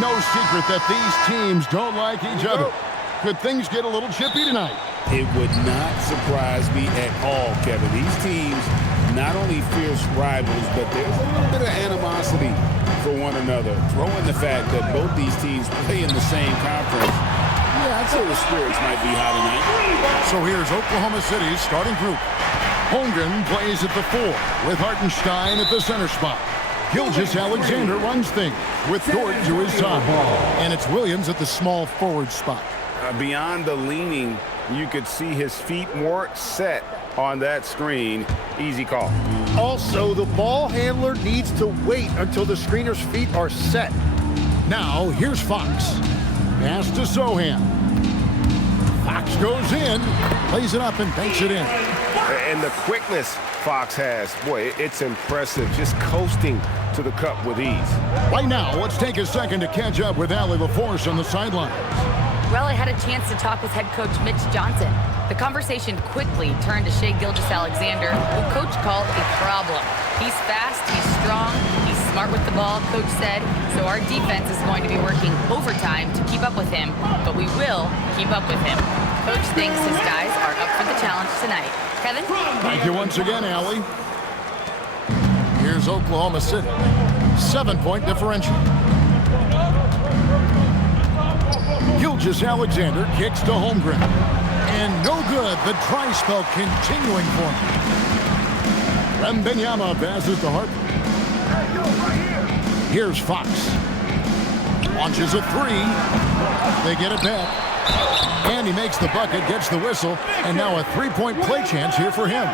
No secret that these teams don't like each other. Could things get a little chippy tonight? It would not surprise me at all, Kevin. These teams, not only fierce rivals, but there's a little bit of animosity for one another. Throw in the fact that both these teams play in the same conference. Yeah, I'd say the spirits might be high tonight. So here's Oklahoma City's starting group. Holmgren plays at the 4 with Hartenstein at the center spot. Gilgeous Alexander runs things with Dort to his side. And it's Williams at the small forward spot. Beyond the leaning, you could see his feet more set on that screen. Easy call. Also, the ball handler needs to wait until the screener's feet are set. Now, here's Fox. Pass to Sohan. Fox goes in, plays it up and banks it in. And the quickness Fox has, boy, it's impressive. Just coasting to the cup with ease. Right now, let's take a second to catch up with Allie LaForce on the sidelines. Well, I had a chance to talk with head coach Mitch Johnson. The conversation quickly turned to Shai Gilgeous Alexander, who coach called a problem. He's fast, he's strong, he's smart with the ball, coach said, so our defense is going to be working overtime to keep up with him, but we will keep up with him. Coach thinks his guys are up for the challenge tonight. Kevin? Thank you once again, Allie. Here's Oklahoma City. 7-point differential. Gilgeous Alexander kicks to Holmgren. And no good. The dry spell continuing for him. Wembanyama passes to Harper. Here's Fox. Launches a 3. They get it back. And he makes the bucket, gets the whistle, and now a 3-point play chance here for him.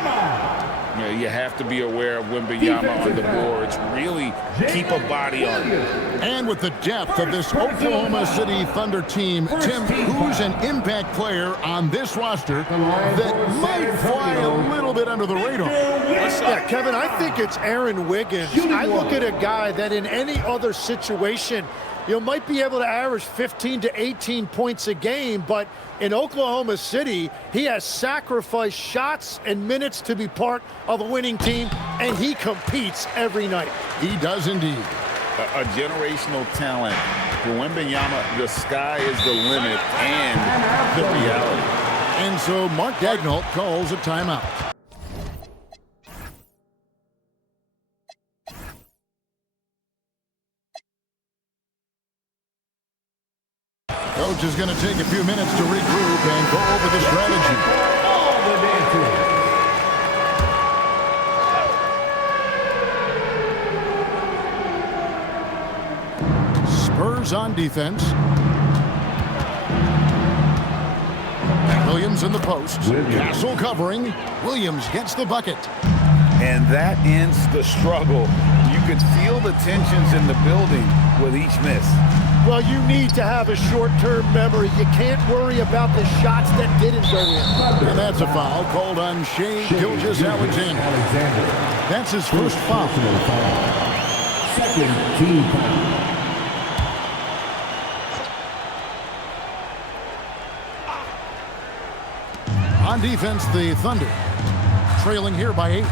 Yeah, you have to be aware of Wembanyama on the boards. Really keep a body on him. And with the depth of this Oklahoma City Thunder team, Tim, who's an impact player on this roster that might fly a little bit under the radar? Yeah, Kevin, I think it's Aaron Wiggins. I look at a guy that in any other situation, might be able to average 15 to 18 points a game, but in Oklahoma City, he has sacrificed shots and minutes to be part of a winning team, and he competes every night. He does indeed. A generational talent. For Wembanyama, the sky is the limit and the reality. And so Mark Daigneault calls a timeout. Coach is going to take a few minutes to regroup and go over the strategy. Spurs on defense. Williams in the post. Castle covering. Williams gets the bucket. And that ends the struggle. You could feel the tensions in the building with each miss. Well, you need to have a short-term memory. You can't worry about the shots that didn't go in. And that's a foul called on Shai Gilgeous Alexander. That's his first foul. Second team foul. On defense, the Thunder trailing here by 8.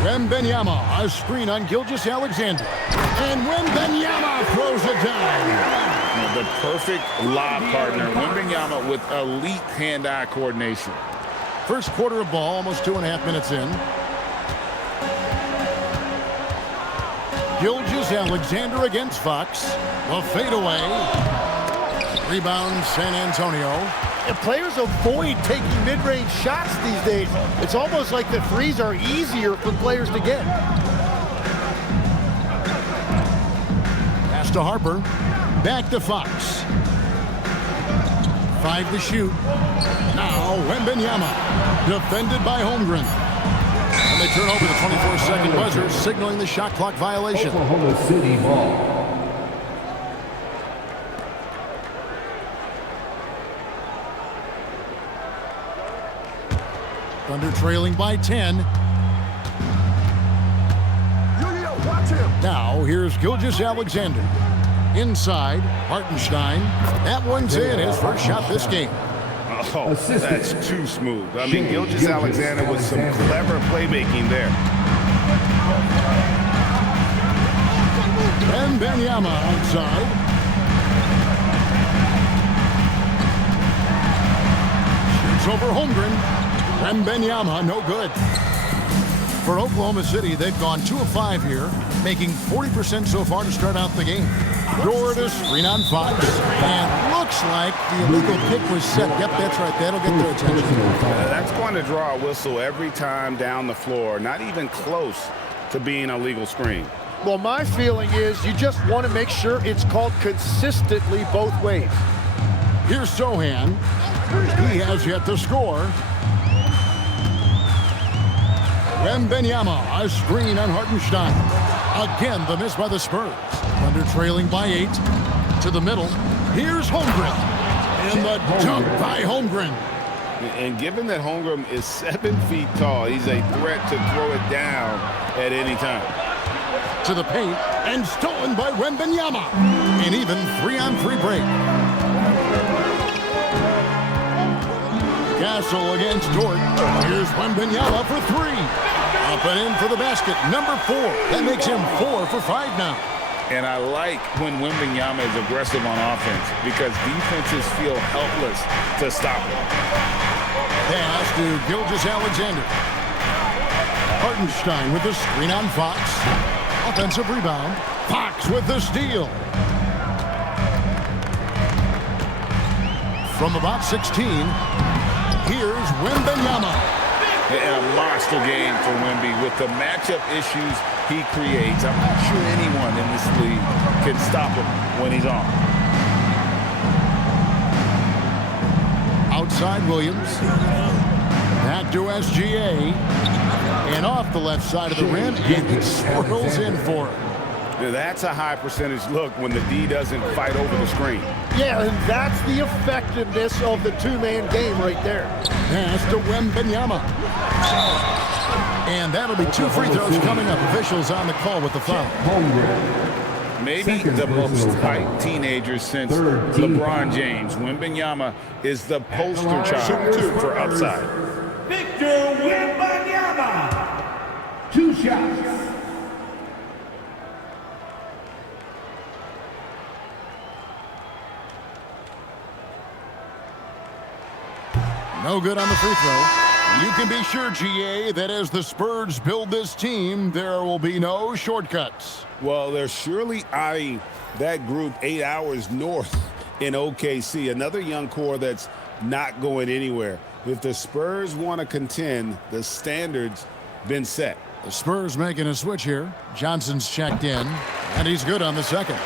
Wembanyama, a screen on Gilgeous Alexander. And Wembanyama throws it down. The perfect lob partner. Wembanyama with elite hand-eye coordination. First quarter of ball, almost 2.5 minutes in. Gilgeous Alexander against Fox. A fadeaway. Rebound, San Antonio. And players avoid taking mid-range shots these days. It's almost like the threes are easier for players to get. Pass to Harper. Back to Fox. 5 to shoot. Now Wembanyama. Defended by Holmgren. And they turn over the 24-second buzzer, signaling the shot clock violation. Oklahoma City ball. Thunder trailing by 10. Now here's Gilgeous Alexander. Inside, Hartenstein. That one's in, his first shot this game. Oh, that's too smooth. I mean, Gilgeous Alexander with some clever playmaking there. Wembanyama outside. over Holmgren. Wembanyama, no good. For Oklahoma City, they've gone 2 of 5 here, making 40% so far to start out the game. Door to screen on Fox, and looks like the illegal kick was set. Yep, that's right. That'll get their attention. That's going to draw a whistle every time down the floor. Not even close to being a legal screen. Well, my feeling is you just want to make sure it's called consistently both ways. Here's Sohan. He has yet to score. Wembanyama, a screen on Hartenstein. Again, the miss by the Spurs. Thunder trailing by 8. To the middle. Here's Holmgren. And the dunk by Holmgren. And given that Holmgren is 7 feet tall, he's a threat to throw it down at any time. To the paint, and stolen by Wembanyama. An even 3-on-3 break. Castle against Dort. Here's Wembanyama for 3. Up and in for the basket, number 4. That makes him 4 for 5 now. And I like when Wembanyama is aggressive on offense because defenses feel helpless to stop him. Pass to Gilgeous Alexander. Hartenstein with the screen on Fox. Offensive rebound. Fox with the steal. From about 16, here's Wembanyama. And a monster game for Wemby with the matchup issues he creates. I'm not sure anyone in this league can stop him when he's on. Outside Williams. Back to SGA. And off the left side of the rim. And he swirls in for it. Now that's a high percentage look when the D doesn't fight over the screen. Yeah, and that's the effectiveness of the two-man game right there. Pass to Wembanyama. And that'll be 2 free throws coming up. Officials on the call with the foul. Maybe the most hyped teenager since LeBron James. Wembanyama is the poster child for upside. Victor Wembanyama. 2 shots. No good on the free throw. You can be sure, GA, that as the Spurs build this team, there will be no shortcuts. Well, they're surely eyeing that group 8 hours north in OKC. Another young core that's not going anywhere. If the Spurs want to contend, the standard's been set. The Spurs making a switch here. Johnson's checked in, and he's good on the second.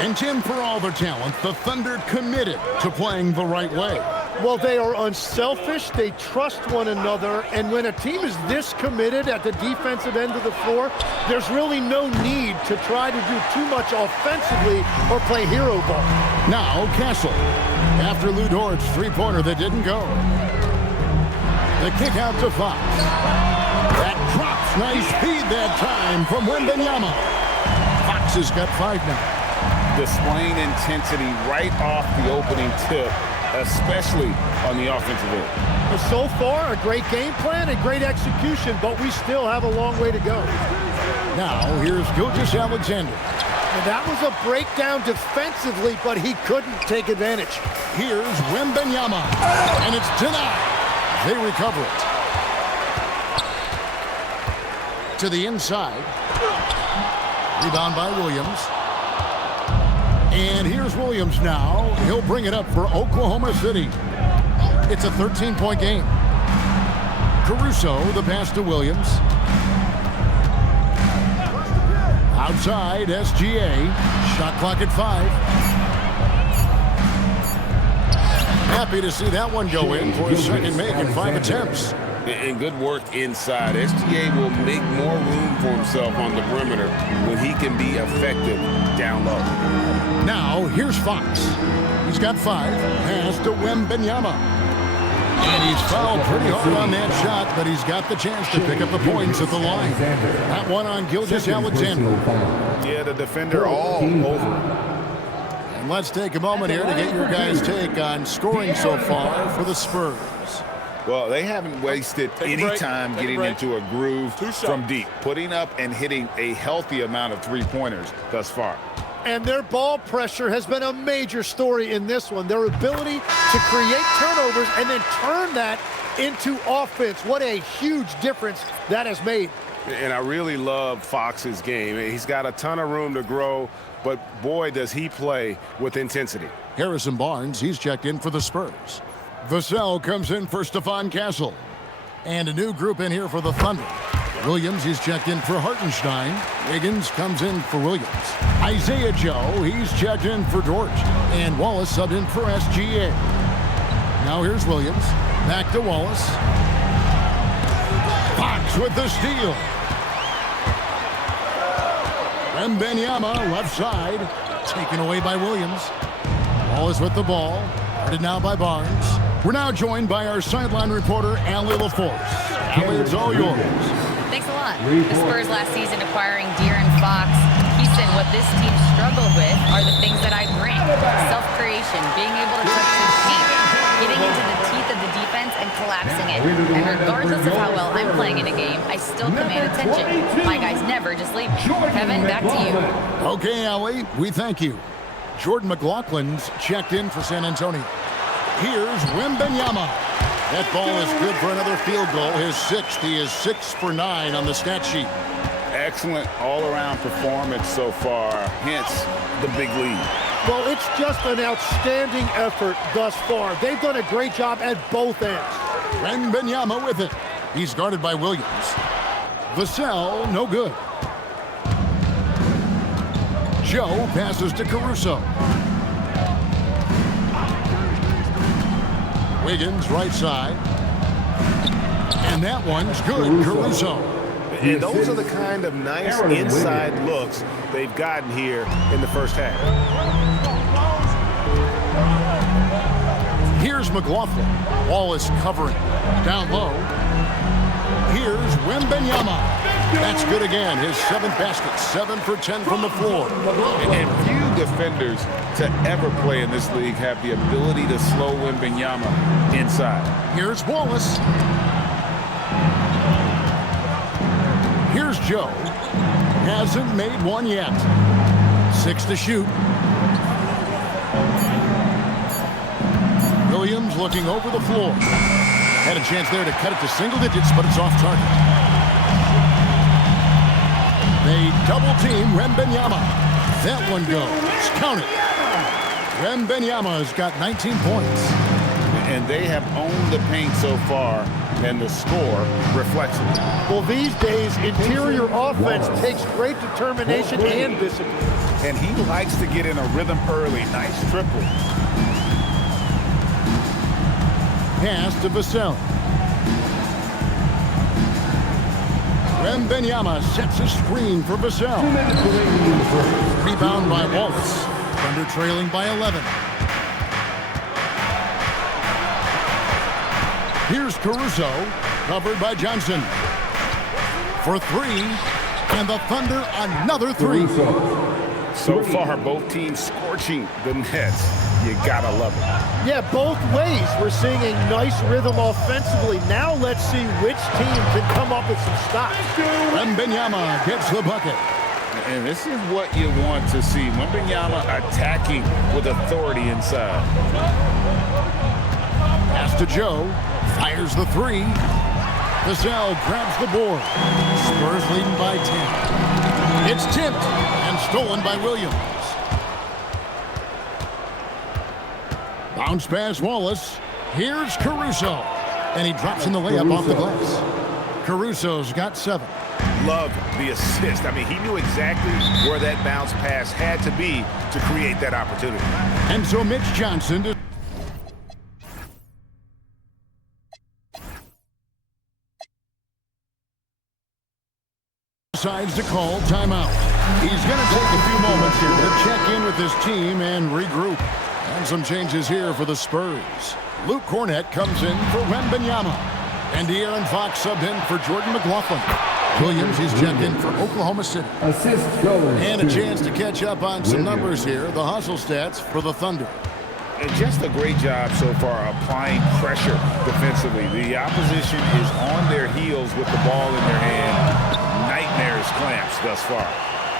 And Tim, for all their talent, the Thunder committed to playing the right way. Well, they are unselfish. They trust one another. And when a team is this committed at the defensive end of the floor, there's really no need to try to do too much offensively or play hero ball. Now, Castle. After Lou Dort's three-pointer that didn't go. The kick out to Fox. That drops. Nice feed that time from Wembanyama. Fox has got 5 now. Displaying intensity right off the opening tip, especially on the offensive end. So far, a great game plan and great execution, but we still have a long way to go. Now, here's Gilgeous Alexander. And that was a breakdown defensively, but he couldn't take advantage. Here's Wembanyama. And it's denied. They recover it. To the inside. Rebound by Williams. And here's Williams now. He'll bring it up for Oklahoma City. It's a 13-point game. Caruso, the pass to Williams. Outside, SGA. Shot clock at 5. Happy to see that one go in for his second make in 5 attempts. And good work inside. SGA will make more room for himself on the perimeter when he can be effective down low. Now, here's Fox. He's got 5. Pass to Wembanyama. And he's fouled pretty hard on that shot, but he's got the chance to pick up the points at the line. That one on Gilgeous Alexander. Yeah, the defender all over. And let's take a moment here to get your guys' take on scoring so far for the Spurs. Well, they haven't wasted any time getting into a groove from deep, putting up and hitting a healthy amount of three-pointers thus far. And their ball pressure has been a major story in this one. Their ability to create turnovers and then turn that into offense. What a huge difference that has made. And I really love Fox's game. He's got a ton of room to grow, but boy, does he play with intensity. Harrison Barnes, he's checked in for the Spurs. Vassell comes in for Stephon Castle. And a new group in here for the Thunder. Williams, he's checked in for Hartenstein. Wiggins comes in for Williams. Isaiah Joe, he's checked in for Dort. And Wallace subbed in for SGA. Now here's Williams. Back to Wallace. Fox with the steal. Wembanyama, left side. Taken away by Williams. Wallace with the ball. Guarded now by Barnes. We're now joined by our sideline reporter, Allie LaForce. Allie, it's all yours. Thanks a lot. The Spurs last season acquiring De'Aaron Fox. He said what this team struggled with are the things that I bring. Self-creation, being able to touch the paint, getting into the teeth of the defense and collapsing it. And regardless of how well I'm playing in a game, I still command attention. My guys never just leave me. Kevin, back to you. Okay, Allie, we thank you. Jordan McLaughlin's checked in for San Antonio. Here's Wembanyama. That ball is good for another field goal. His sixth. He is 6 for 9 on the stat sheet. Excellent all-around performance so far, hence the big lead. Well, it's just an outstanding effort thus far. They've done a great job at both ends. Wembanyama with it. He's guarded by Williams. Vassell, no good. Joe passes to Caruso. Wiggins, right side. And that one's good, Caruso. And those are the kind of nice inside looks they've gotten here in the first half. Here's McLaughlin. Wallace covering. Down low. Here's Wembanyama. That's good again. His 7th basket. 7 for 10 from the floor. And few defenders to ever play in this league have the ability to slow Wembanyama inside. Here's Wallace. Here's Joe. Hasn't made one yet. 6 to shoot. Williams looking over the floor. Had a chance there to cut it to single digits, but it's off target. They double team Wembanyama. That one goes. Count it. Wembanyama's got 19 points. And they have owned the paint so far, and the score reflects it. Well, these days, interior offense takes great determination and discipline. And he likes to get in a rhythm early. Nice triple. Pass to Vassell. Wembanyama sets a screen for Vassell. Rebound by Wallace. Thunder trailing by 11. Here's Caruso, covered by Johnson. For 3, and the Thunder another 3. So far, both teams scorching the nets. You gotta love it. Yeah, both ways. We're seeing a nice rhythm offensively. Now let's see which team can come up with some stops. Wembanyama gets the bucket. And this is what you want to see. Wembanyama attacking with authority inside. Pass to Joe. Fires the 3. Vassell grabs the board. Spurs leading by 10. It's tipped and stolen by Williams. Bounce pass Wallace. Here's Caruso. And he drops in the layup off the glass. Caruso's got 7. Love the assist. I mean, he knew exactly where that bounce pass had to be to create that opportunity. And so Mitch Johnson decides to call timeout. He's going to take a few moments here to check in with his team and regroup. And some changes here for the Spurs. Luke Cornett comes in for Wembanyama. And De'Aaron Fox subbed in for Jordan McLaughlin. Williams, he's checked in for Oklahoma City. Assist goes. And a chance to catch up on some numbers here. The hustle stats for the Thunder. And just a great job so far applying pressure defensively. The opposition is on their heels with the ball in their hand. Nightmares clamps thus far.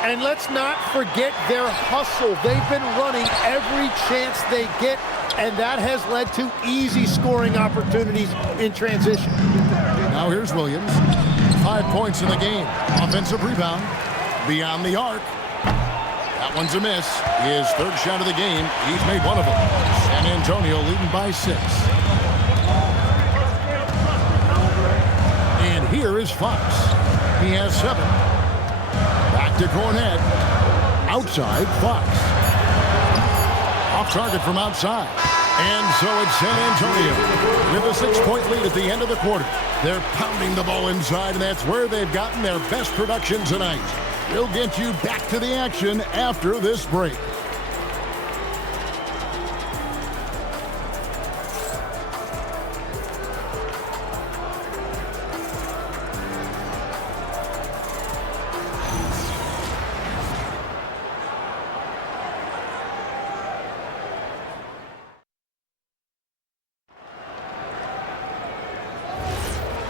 And let's not forget their hustle. They've been running every chance they get, and that has led to easy scoring opportunities in transition. Now here's Williams. 5 points in the game. Offensive rebound. Beyond the arc. That one's a miss. His third shot of the game. He's made one of them. San Antonio leading by 6. And here is Fox. He has 7. Back to Cornet. Outside, Fox. Off target from outside. And so it's San Antonio with a 6-point lead at the end of the quarter. They're pounding the ball inside, and that's where they've gotten their best production tonight. We'll get you back to the action after this break.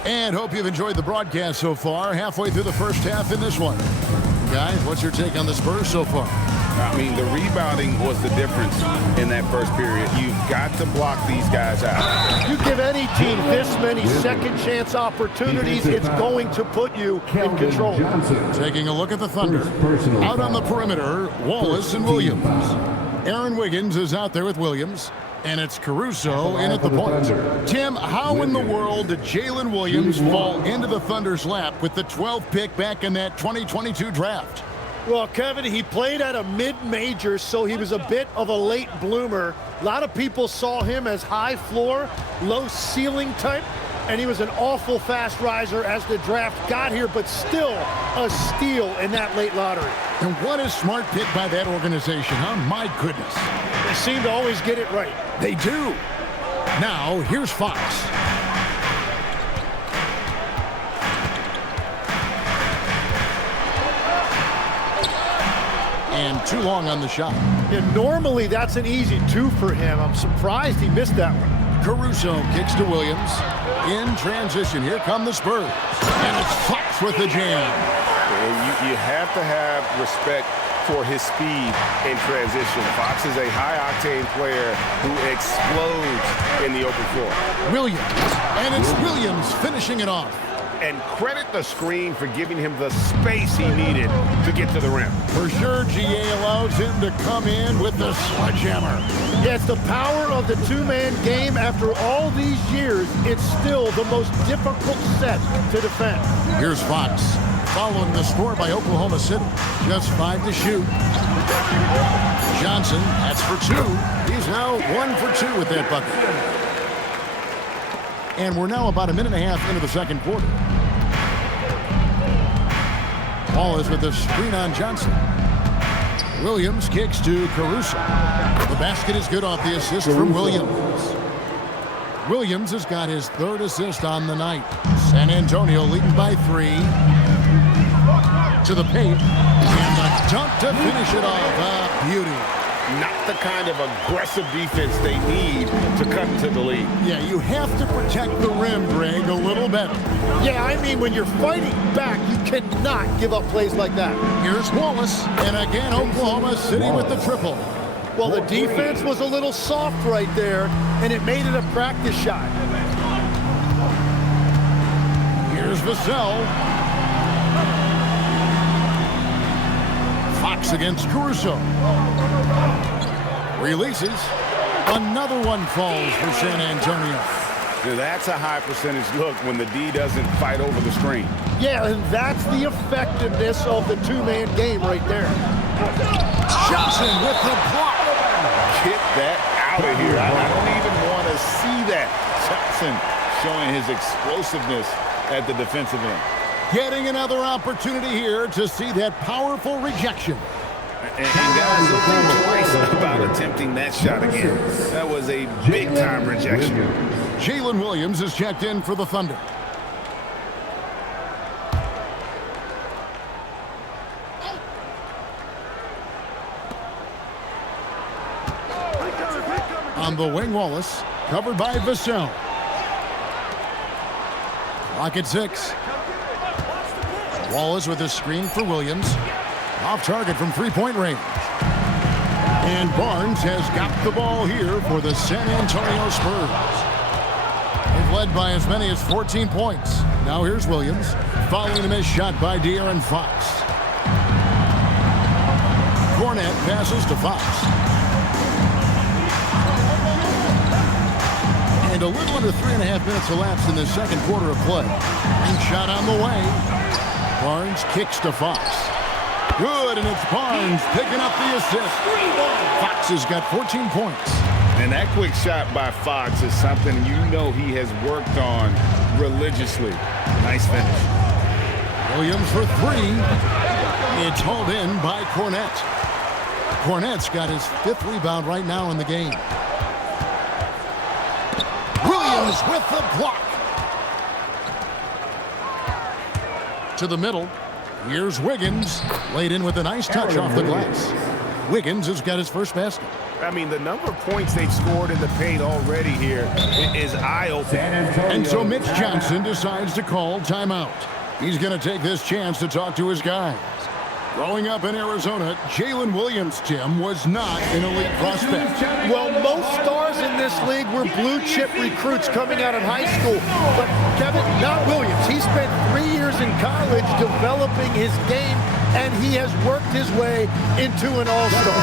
And hope you've enjoyed the broadcast so far. Halfway through the first half in this one. Guys, what's your take on the Spurs so far? I mean, the rebounding was the difference in that first period. You've got to block these guys out. You give any team this many second chance opportunities, it's going to put you in control. Taking a look at the Thunder. Out on the perimeter, Wallace and Williams. Aaron Wiggins is out there with Williams. And it's Caruso in at the point. Tim, how in the world did Jalen Williams fall into the Thunder's lap with the 12th pick back in that 2022 draft? Well, Kevin, he played at a mid-major, so he was a bit of a late bloomer. A lot of people saw him as high floor, low ceiling type, and he was an awful fast riser as the draft got here, but still a steal in that late lottery. And what a smart pick by that organization, huh? My goodness. They seem to always get it right. They do. Now, here's Fox. And too long on the shot. And normally that's an easy 2 for him. I'm surprised he missed that one. Caruso kicks to Williams. In transition, here come the Spurs. And it's Fox with the jam. You have to have respect for his speed in transition. Fox is a high-octane player who explodes in the open floor. Williams. And it's Williams finishing it off. And credit the screen for giving him the space he needed to get to the rim. For sure, GA allows him to come in with the sledgehammer. Yeah, it's the power of the two-man game. After all these years, it's still the most difficult set to defend. Here's Fox, following the score by Oklahoma City. Just 5 to shoot. Johnson, that's for 2. He's now 1 for 2 with that bucket. And we're now about a minute and a half into the second quarter. Wallace with the screen on Johnson. Williams kicks to Caruso. The basket is good off the assist from Williams. Williams has got his 3rd assist on the night. San Antonio leading by 3. To the paint. And a dunk to finish it off. Beauty. Not the kind of aggressive defense they need to cut into the lead. Yeah, you have to protect the rim, Greg, a little better. Yeah, I mean, when you're fighting back, you cannot give up plays like that. Here's Wallace, and again, Oklahoma City with the triple. Well, the defense was a little soft right there, and it made it a practice shot. Here's Vassell. Fox against Caruso. Releases. Another one falls for San Antonio. Now, that's a high percentage look when the D doesn't fight over the screen. Yeah, and that's the effectiveness of the two-man game right there. Johnson with the block. Get that out of here. I don't even want to see that. Johnson showing his explosiveness at the defensive end. Getting another opportunity here to see that powerful rejection. And guys, don't think twice about attempting that shot again. That was a big-time rejection. Jalen Williams is checked in for the Thunder. On the wing, Wallace, covered by Vassell. Clock at 6. Wallace with a screen for Williams. Off target from three-point range. And Barnes has got the ball here for the San Antonio Spurs. They've led by as many as 14 points. Now here's Williams, following a missed shot by De'Aaron Fox. Cornet passes to Fox. And a little under 3.5 minutes elapsed in the second quarter of play. And shot on the way. Barnes kicks to Fox. Good, and it's Barnes picking up the assist. Fox has got 14 points. And that quick shot by Fox is something you know he has worked on religiously. Nice finish. Williams for three. It's hauled in by Cornet. Cornet's got his 5th rebound right now in the game. Williams with the block. To the middle. Here's Wiggins. Laid in with a nice touch off the glass. Wiggins has got his first basket. I mean, the number of points they've scored in the paint already here is eye-opening. And so Mitch Johnson decides to call timeout. He's going to take this chance to talk to his guys. Growing up in Arizona, Jalen Williams, Tim, was not an elite prospect. Well, most stars in this league were blue-chip recruits coming out of high school. But, Kevin, not Williams. He spent 3 years in college developing his game, and he has worked his way into an all-star.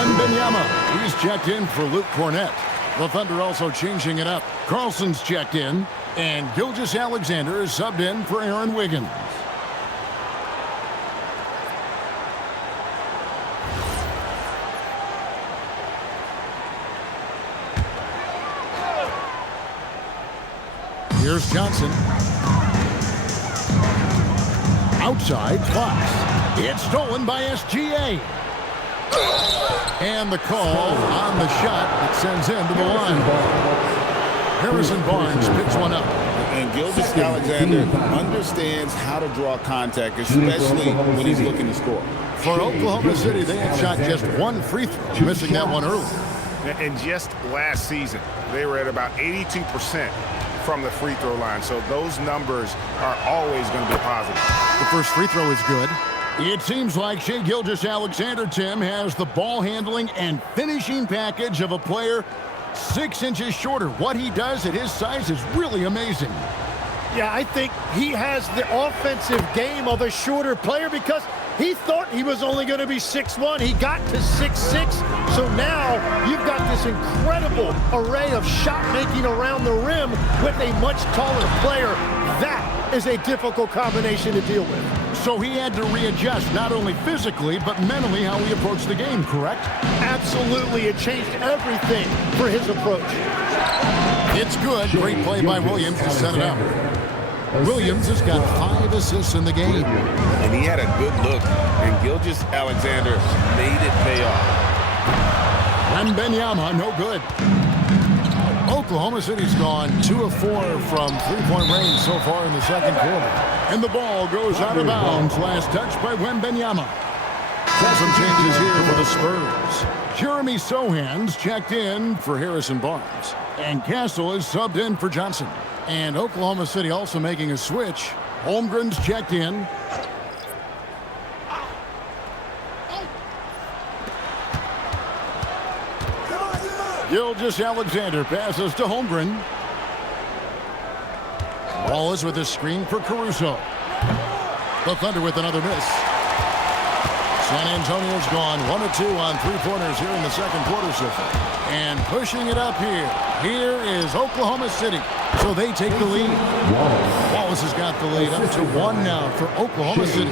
Wembanyama, he's checked in for Luke Cornet. The Thunder also changing it up. Carlson's checked in, and Gilgeous Alexander is subbed in for Aaron Wiggins. Here's Johnson. Outside, Fox. It's stolen by SGA. And the call on the shot that sends him to the line. Harrison Barnes picks one up. And Gilgeous Alexander understands how to draw contact, especially when he's looking to score. For Oklahoma City, they had shot just 1 free throw, missing that one early. And just last season, they were at about 82% from the free throw line. So those numbers are always going to be positive. The first free throw is good. It seems like Shai Gilgeous Alexander, Tim, has the ball handling and finishing package of a player 6 inches shorter. What he does at his size is really amazing. Yeah, I think he has the offensive game of a shorter player because he thought he was only going to be 6'1". He got to 6'6". So now you've got this incredible array of shot making around the rim with a much taller player. That is a difficult combination to deal with. So he had to readjust not only physically but mentally how he approached the game, correct? Absolutely. It changed everything for his approach. It's good. Great play by Williams to set it up. Williams has got 5 assists in the game. And he had a good look, and Gilgeous Alexander made it pay off. Wembanyama, no good. Oklahoma City's gone 2 of 4 from three-point range so far in the second quarter. And the ball goes out of bounds. Last touch by Wembanyama. Some changes here for the Spurs. Jeremy Sohan's checked in for Harrison Barnes. And Castle is subbed in for Johnson. And Oklahoma City also making a switch. Holmgren's checked in. Gilgeous Alexander passes to Holmgren. Wallace with a screen for Caruso. The Thunder with another miss. San Antonio's gone 1 of 2 on three-pointers here in the second quarter so far. And pushing it up here. Here is Oklahoma City. So they take the lead. Wallace has got the lead up to 1 now for Oklahoma City.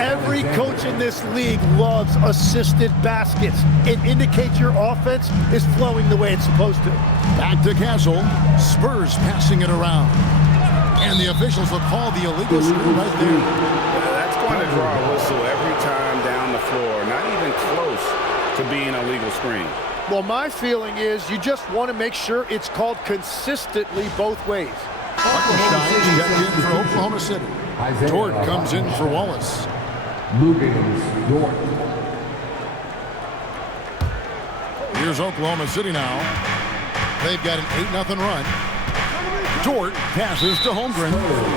Every coach in this league loves assisted baskets. It indicates your offense is flowing the way it's supposed to. Back to Castle. Spurs passing it around. And the officials will call the illegal screen right there. That's going to draw a whistle every time down the floor. Not even close to being a legal screen. Well, my feeling is you just want to make sure it's called consistently both ways. Shai checked in for Oklahoma City. Dort comes in for Wallace. Here's Oklahoma City now. They've got an 8-0 run. Dort passes to Holmgren,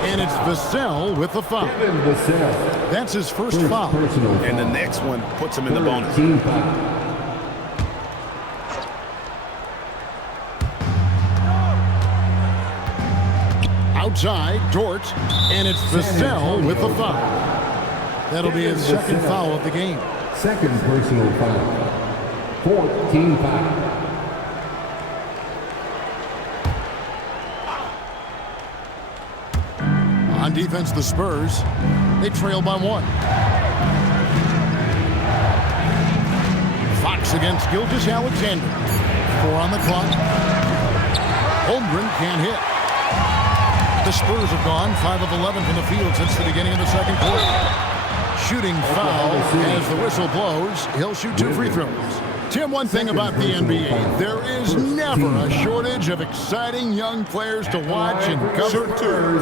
and it's Vassell with the foul. That's his first foul. And the next one puts him in the bonus. Outside, Dort, and it's Vassell with the foul. That'll be his second foul of the game. Second personal foul. 14 foul. On defense, the Spurs, they trail by 1. Fox against Gilgeous Alexander. 4 on the clock. Holmgren can't hit. The Spurs have gone 5 of 11 from the field since the beginning of the second quarter. Shooting foul as the whistle blows. He'll shoot 2 free throws. Tim, one thing about the NBA, there is never a shortage of exciting young players to watch and cover.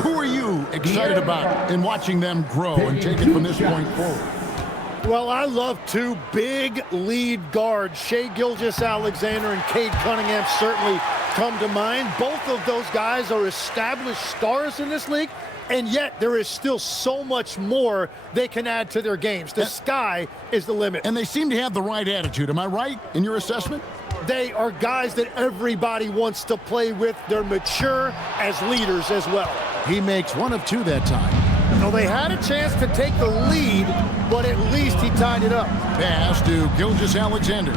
Who are you excited about in watching them grow and take it from this point forward? Well, I love 2 big lead guards. Shai Gilgeous Alexander and Cade Cunningham certainly come to mind. Both of those guys are established stars in this league, and yet there is still so much more they can add to their games. The sky is the limit. And they seem to have the right attitude. Am I right in your assessment? They are guys that everybody wants to play with. They're mature as leaders as well. He makes 1 of 2 that time. Well, they had a chance to take the lead, but at least he tied it up. Pass to Gilgeous Alexander.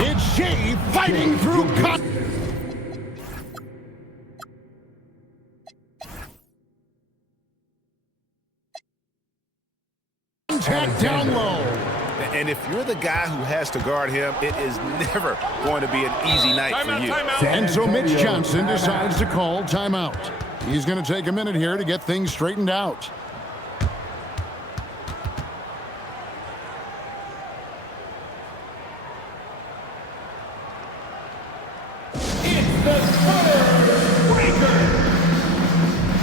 It's Shai fighting through contact down low. And if you're the guy who has to guard him, it is never going to be an easy night for you. And so Mitch Johnson decides to call timeout. He's going to take a minute here to get things straightened out. It's the Spurs Breakers.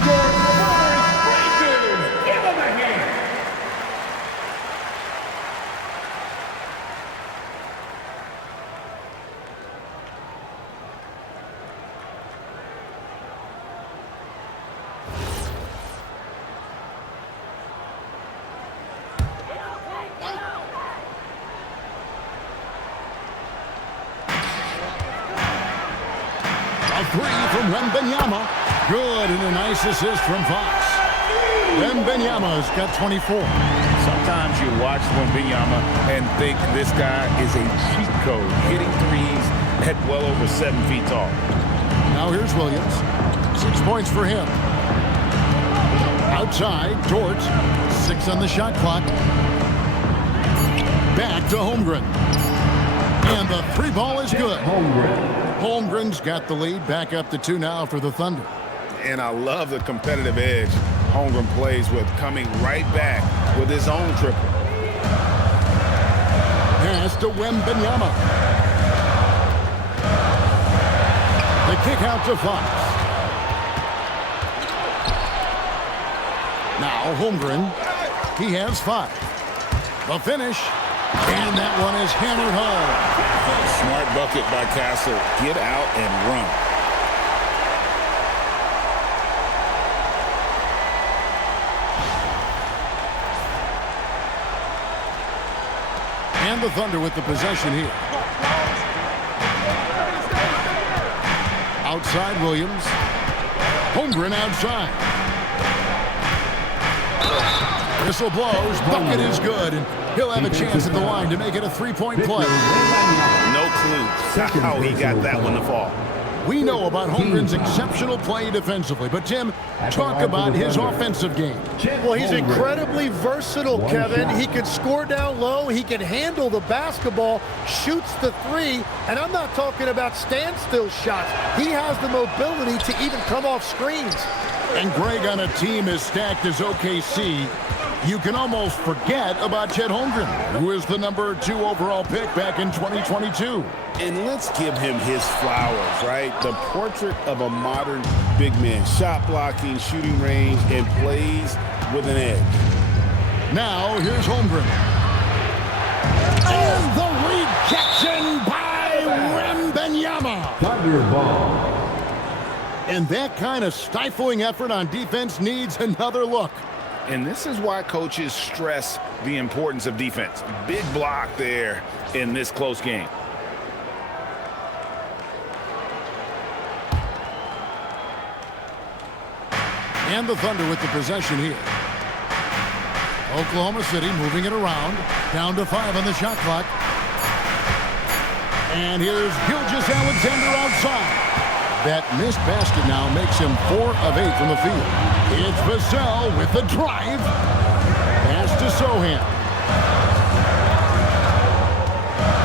Your Spurs Breakers. Give them a hand. A 3 from Wembanyama. Good, and a nice assist from Fox. Wembanyama's got 24. Sometimes you watch Wembanyama and think this guy is a cheat code, hitting threes at well over 7 feet tall. Now here's Williams. 6 points for him. Outside, Dort. 6 on the shot clock. Back to Holmgren. And the 3 ball is good. Holmgren's got the lead. Back up to 2 now for the Thunder. And I love the competitive edge Holmgren plays with, coming right back with his own triple. Pass to Wembanyama. The kick out to Fox. Now Holmgren. He has 5. The finish. And that one is hammered home. Smart bucket by Castle. Get out and run. And the Thunder with the possession here. Outside Williams. Holmgren outside. Whistle blows. Bucket is good. And he'll have a chance at the line to make it a 3-point play. No clue how he got that one to fall. We know about Holmgren's exceptional play defensively, but Tim, talk about his offensive game. Well, he's incredibly versatile, Kevin. He can score down low. He can handle the basketball, shoots the 3, and I'm not talking about standstill shots. He has the mobility to even come off screens. And Greg, on a team as stacked as OKC, you can almost forget about Chet Holmgren, who is the number 2 overall pick back in 2022. And let's give him his flowers, right? The portrait of a modern big man. Shot blocking, shooting range, and plays with an edge. Now, here's Holmgren. And the rejection by Wembanyama. Thunder ball. And that kind of stifling effort on defense needs another look. And this is why coaches stress the importance of defense. Big block there in this close game. And the Thunder with the possession here. Oklahoma City moving it around. Down to 5 on the shot clock. And here's Gilgeous Alexander outside. That missed basket now makes him 4 of 8 from the field. It's Vassell with the drive. Pass to Sohan.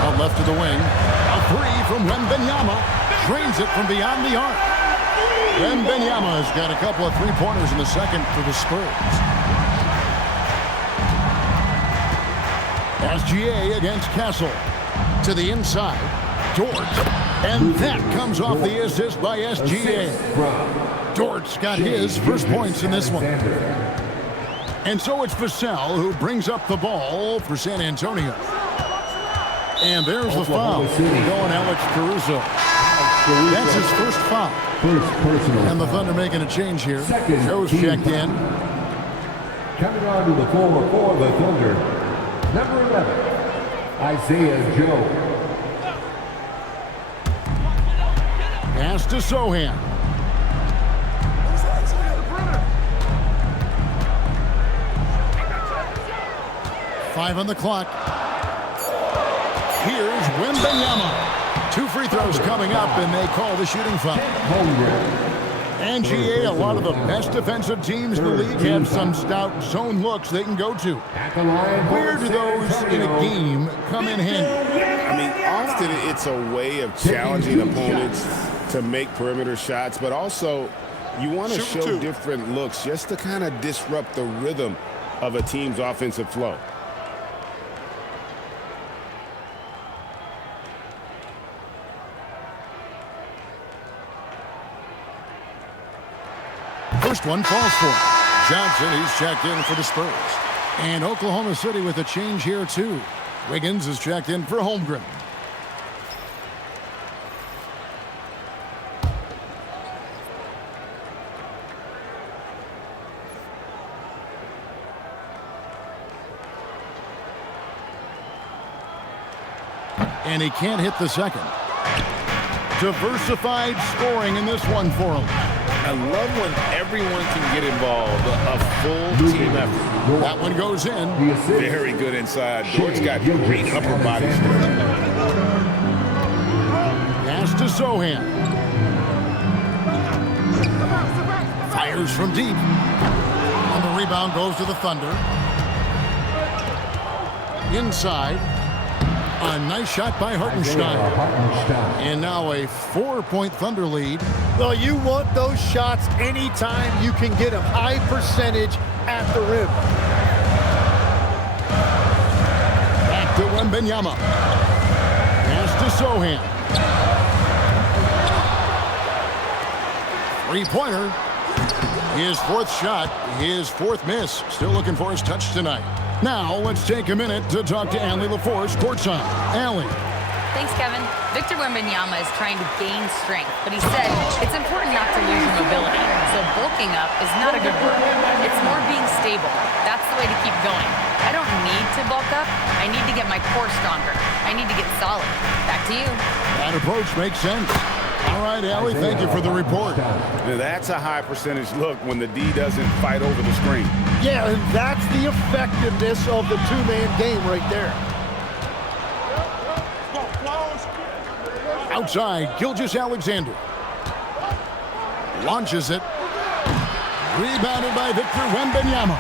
Out left to the wing. A 3 from Wembanyama. Drains it from beyond the arc. Wembanyama has got a couple of three-pointers in the second for the Spurs. SGA against Castle. To the inside. Dort. And that comes off the assist by SGA. Dort's got his first points in this one. And so it's Vassell who brings up the ball for San Antonio. And there's the foul. Going Alex Caruso. That's his first foul. And the Thunder making a change here. Joe's checked in. Coming on to the floor for the Thunder, number 11, Isaiah Joe. Pass to Sohan. Five on the clock. Here's Wembanyama. 2 free throws coming up, and they call the shooting foul. And GA, a lot of the best defensive teams in the league have some stout zone looks they can go to. Where do those in a game come in handy? I mean, often it's a way of challenging opponents to make perimeter shots, but also you want to show different looks just to kind of disrupt the rhythm of a team's offensive flow. First one falls for him. Johnson, he's checked in for the Spurs. And Oklahoma City with a change here, too. Wiggins is checked in for Holmgren. And he can't hit the second. Diversified scoring in this one for him. I love when everyone can get involved, a full team effort. That one goes in. Very good inside. Dort's got great upper body strength. Pass to Sohan. Fires from deep. And the rebound goes to the Thunder. Inside. A nice shot by Hartenstein. And now a 4-point Thunder lead. Well, you want those shots anytime you can get a high percentage at the rim. Back to Wembanyama. Pass to Sohan. Three-pointer. His fourth shot, his fourth miss. Still looking for his touch tonight. Now, let's take a minute to talk to Allie LaForce, courtside. Allie. Thanks, Kevin. Victor Wembanyama is trying to gain strength, but he said it's important not to lose your mobility. So bulking up is not a good word. It's more being stable. That's the way to keep going. I don't need to bulk up. I need to get my core stronger. I need to get solid. Back to you. That approach makes sense. All right, Allie, thank you for the report. Now, that's a high percentage look when the D doesn't fight over the screen. Yeah, and that's the effectiveness of the two-man game right there. Outside, Gilgeous Alexander. Launches it. Rebounded by Victor Wembanyama.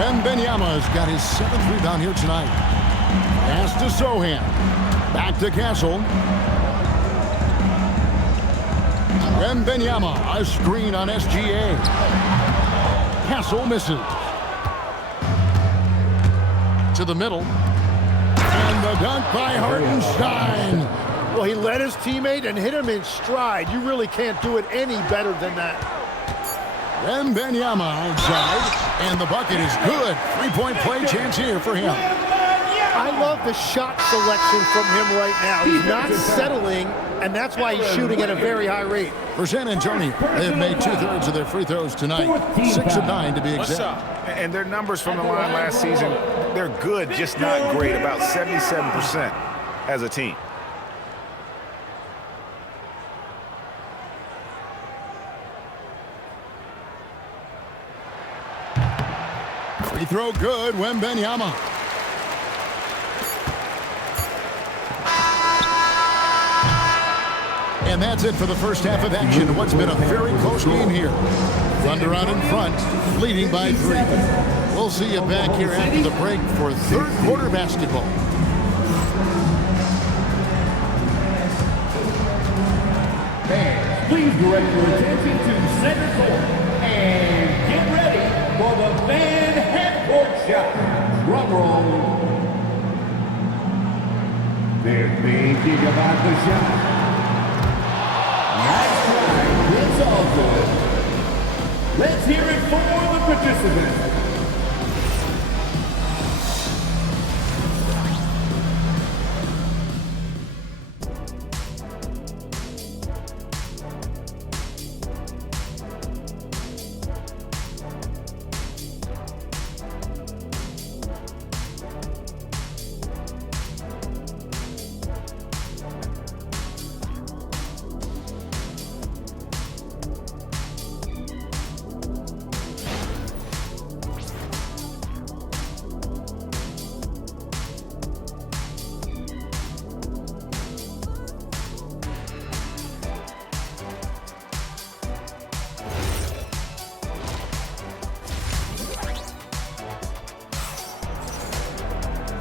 Wembanyama has got his 7th rebound here tonight. Pass to Sohan. Back to Castle. Wembanyama, a screen on SGA. Castle misses. To the middle. And the dunk by Hartenstein. Well, he led his teammate and hit him in stride. You really can't do it any better than that. Wembanyama outside, and the bucket is good. Three-point play chance here for him. I love the shot selection from him right now. He's not settling, and that's why he's shooting at a very high rate. For San Antonio, they have made 2/3 of their free throws tonight. 6 of 9 to be exact. And their numbers from the line last season, they're good, just not great, about 77% as a team. Free throw good, Wembanyama. And that's it for the first half of action. What's been a very close game here. Thunder out in front, leading by 3. We'll see you back here after the break for third quarter basketball. Fans, please direct your attention to center court and get ready for the fan half-court shot. Drum roll. They're thinking about the shot. Nice try. It's all good. Let's hear it for the participants.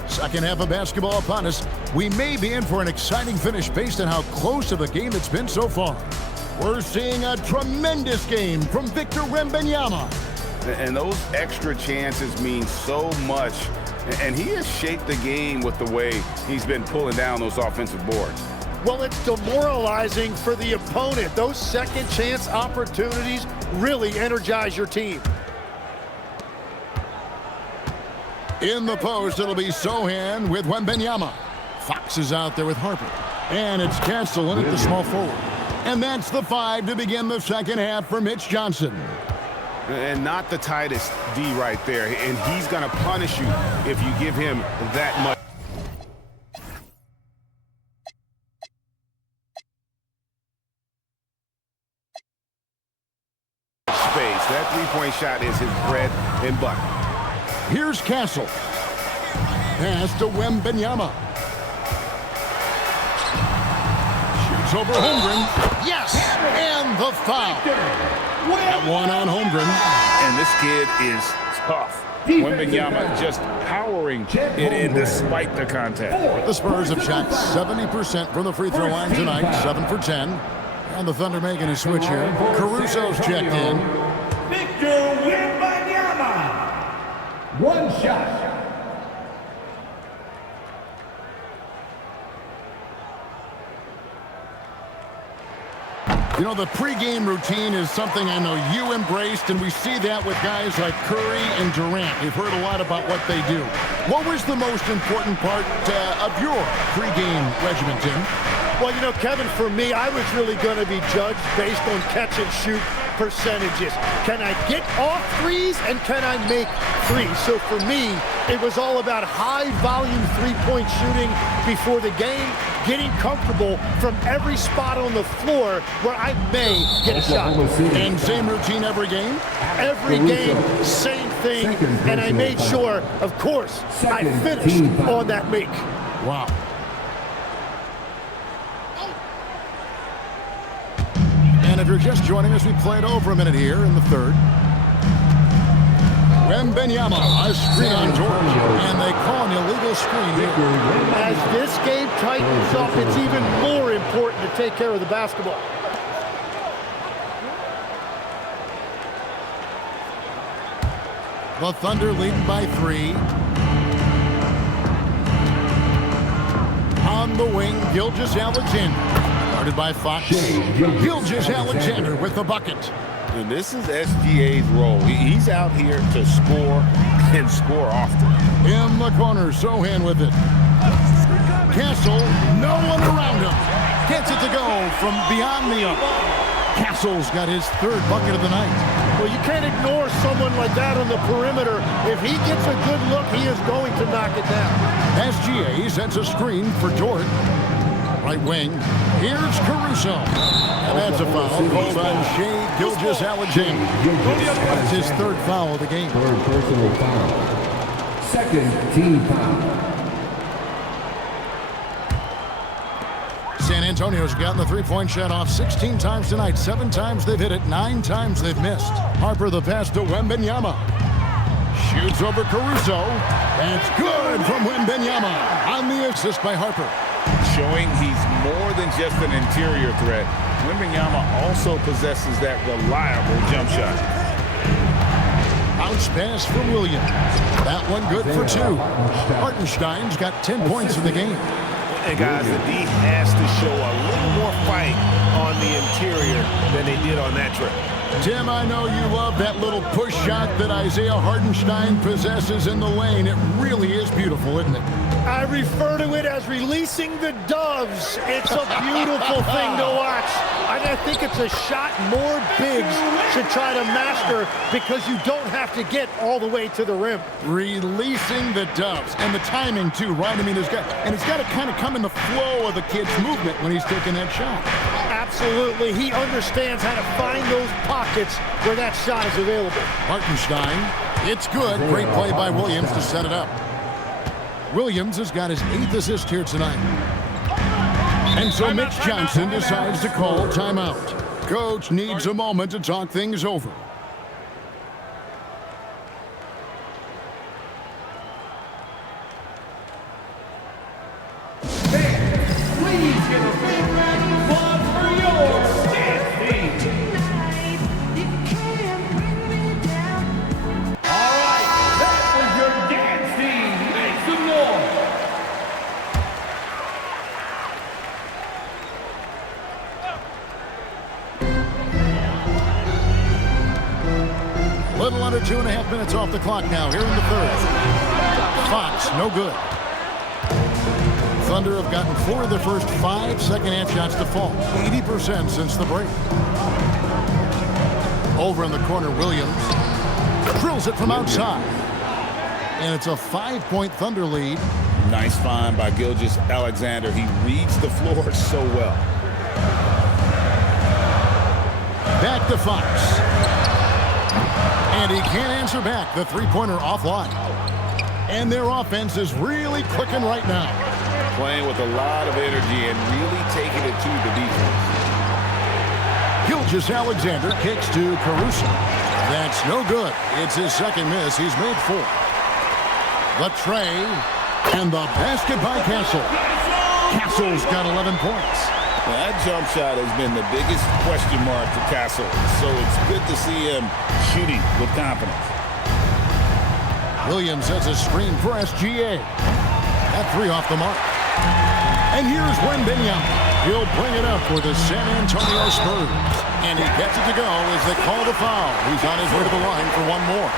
Second half of basketball upon us. We may be in for an exciting finish based on how close of a game it's been so far. We're seeing a tremendous game from Victor Wembanyama. And those extra chances mean so much. And he has shaped the game with the way he's been pulling down those offensive boards. Well, it's demoralizing for the opponent. Those second chance opportunities really energize your team. In the post, it'll be Sohan with Wembanyama. Fox is out there with Harper. And it's Castle in at the small forward. And that's the 5 to begin the second half for Mitch Johnson. And not the tightest D right there. And he's going to punish you if you give him that much space. That three-point shot is his bread and butter. Here's Castle. Pass to Wembanyama. Shoots over Holmgren. Yes! And the foul. That one on Holmgren. And this kid is tough. Wembanyama just powering it in despite the contact. The Spurs have shot 70% from the free throw line tonight, 7 for 10. And the Thunder making a switch here. Caruso's checked in. Victor Wembanyama. One shot. You know, the pregame routine is something I know you embraced, and we see that with guys like Curry and Durant. We've heard a lot about what they do. What was the most important part of your pregame regimen, Tim? Well, you know, Kevin, for me, I was really going to be judged based on catch and shoot percentages. Can I get off threes and can I make threes? So for me, it was all about high volume three-point shooting before the game, getting comfortable from every spot on the floor where I may get a shot. And same routine every game? Every game, same thing, and I made sure, of course, I finished on that make. Wow. And if you're just joining us, we played over a minute here in the third. Wembanyama, a screen on George, and they call an illegal screen here. As this game tightens up, it's even more important to take care of the basketball. The Thunder leading by 3. On the wing, Gilgeous Alexander. Guarded by Fox. Gilgeous Alexander with the bucket. And this is SGA's role. He's out here to score and score often. In the corner, Sohan with it. Castle, no one around him. Gets it to go from beyond the arc. Castle's got his third bucket of the night. Well, you can't ignore someone like that on the perimeter. If he gets a good look, he is going to knock it down. SGA sets a screen for Dort. Right wing. Here's Caruso. And that's a foul called on Shai Gilgeous Alexander. That's his third foul of the game. Third personal foul. Second team foul. San Antonio's gotten the three-point shot off 16 times tonight. 7 times they've hit it, 9 times they've missed. Harper the pass to Wembanyama. Shoots over Caruso. That's good from Wembanyama on the assist by Harper. Showing he's more than just an interior threat. Wembanyama also possesses that reliable jump shot. Bounce pass for Williams. That one good for 2. Hartenstein's got 10 points in the game. And guys, the D has to show a little more fight on the interior than they did on that trip. Tim, I know you love that little push shot that Isaiah Hartenstein possesses in the lane. It really is beautiful, isn't it? I refer to it as releasing the doves. It's a beautiful thing to watch. And I think it's a shot more bigs should try to master because you don't have to get all the way to the rim. Releasing the doves. And the timing, too, right? I mean, it's got to kind of come in the flow of the kid's movement when he's taking that shot. Absolutely. He understands how to find those pockets where that shot is available. Hartenstein. It's good. Great play by Williams to set it up. Williams has got his 8th assist here tonight. And so Mitch Johnson decides to call timeout. Coach needs a moment to talk things over. Please give a big round of applause for your dance team. All right, that was your dance team. Make some noise. Little under 2.5 minutes off the clock now here in the third. Fox, no good. Thunder have gotten 4 of their first 5 second-half shots to fall. 80% since the break. Over in the corner, Williams drills it from outside. And it's a 5-point Thunder lead. Nice find by Gilgeous Alexander. He reads the floor so well. Back to Fox. And he can't answer back. The three-pointer offline. And their offense is really clicking right now. Playing with a lot of energy and really taking it to the defense. Gilgeous Alexander kicks to Caruso. That's no good. It's his second miss. He's made 4. The tray and the basket by Castle. Castle's got 11 points. Now, that jump shot has been the biggest question mark for Castle, so it's good to see him shooting with confidence. Williams has a screen for SGA. That 3 off the mark. And here's Wembanyama. He'll bring it up for the San Antonio Spurs. And he gets it to go as they call the foul. He's on his way to the line for one more.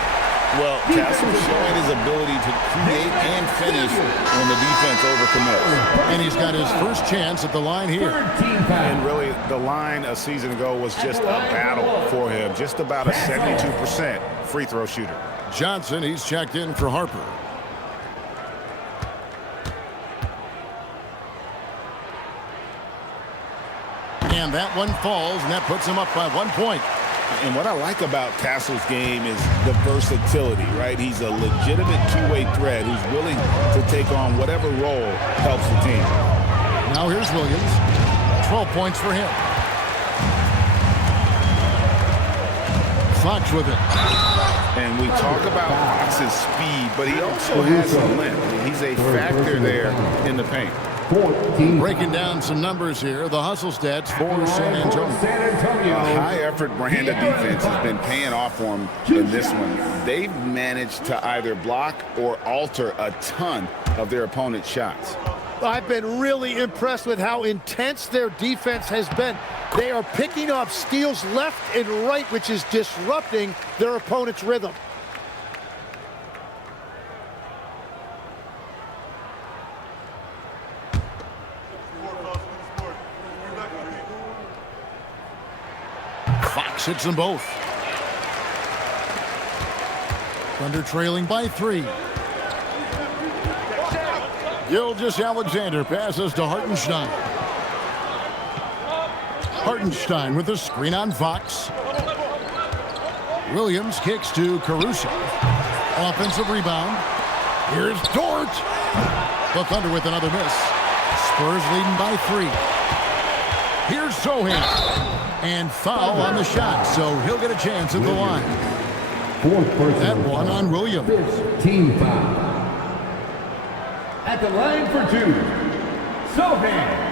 Well, Castle's showing his ability to create and finish when the defense overcommits. And he's got his first chance at the line here. And really, the line a season ago was just a battle for him. Just about a 72% free throw shooter. Johnson, he's checked in for Harper. And that one falls, and that puts him up by 1 point. And what I like about Castle's game is the versatility, right? He's a legitimate two-way threat who's willing to take on whatever role helps the team. Now here's Williams. 12 points for him. Fox with it. And we talk about Fox's speed, but he also has some length. He's a factor there in the paint. Breaking down some numbers here. The hustle stats for San Antonio. A high-effort brand of defense has been paying off for them in this one. They've managed to either block or alter a ton of their opponent's shots. I've been really impressed with how intense their defense has been. They are picking up steals left and right, which is disrupting their opponent's rhythm. Fox hits them both. Thunder trailing by 3. Gilgeous Alexander passes to Hartenstein. Hartenstein with a screen on Fox. Williams kicks to Caruso. Offensive rebound. Here's Dort. The Thunder with another miss. Spurs leading by 3. Here's Sohan. And foul on the shot, so he'll get a chance at the line. That one on Williams. Team foul. At the line for 2, Sohan.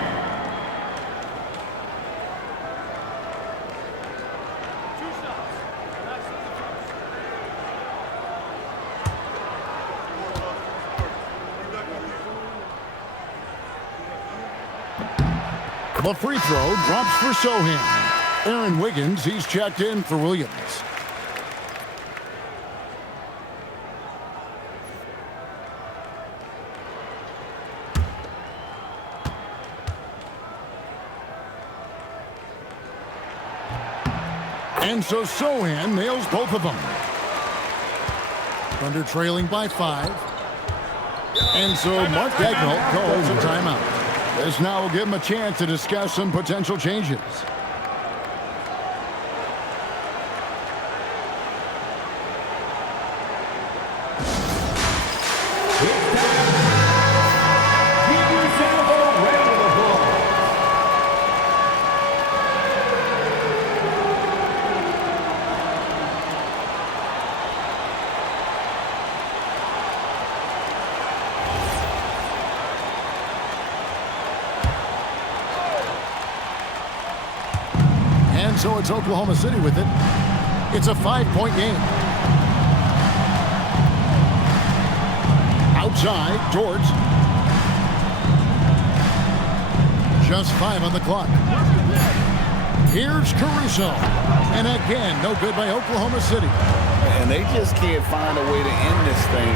The free throw drops for Sohan. Aaron Wiggins, he's checked in for Williams. And so Sohan nails both of them. Thunder trailing by 5. And so Mark Daigneault calls a timeout. This now will give him a chance to discuss some potential changes. So it's Oklahoma City with it. It's a 5-point game. Outside, Dort. Just 5 on the clock. Here's Caruso. And again, no good by Oklahoma City. And they just can't find a way to end this thing.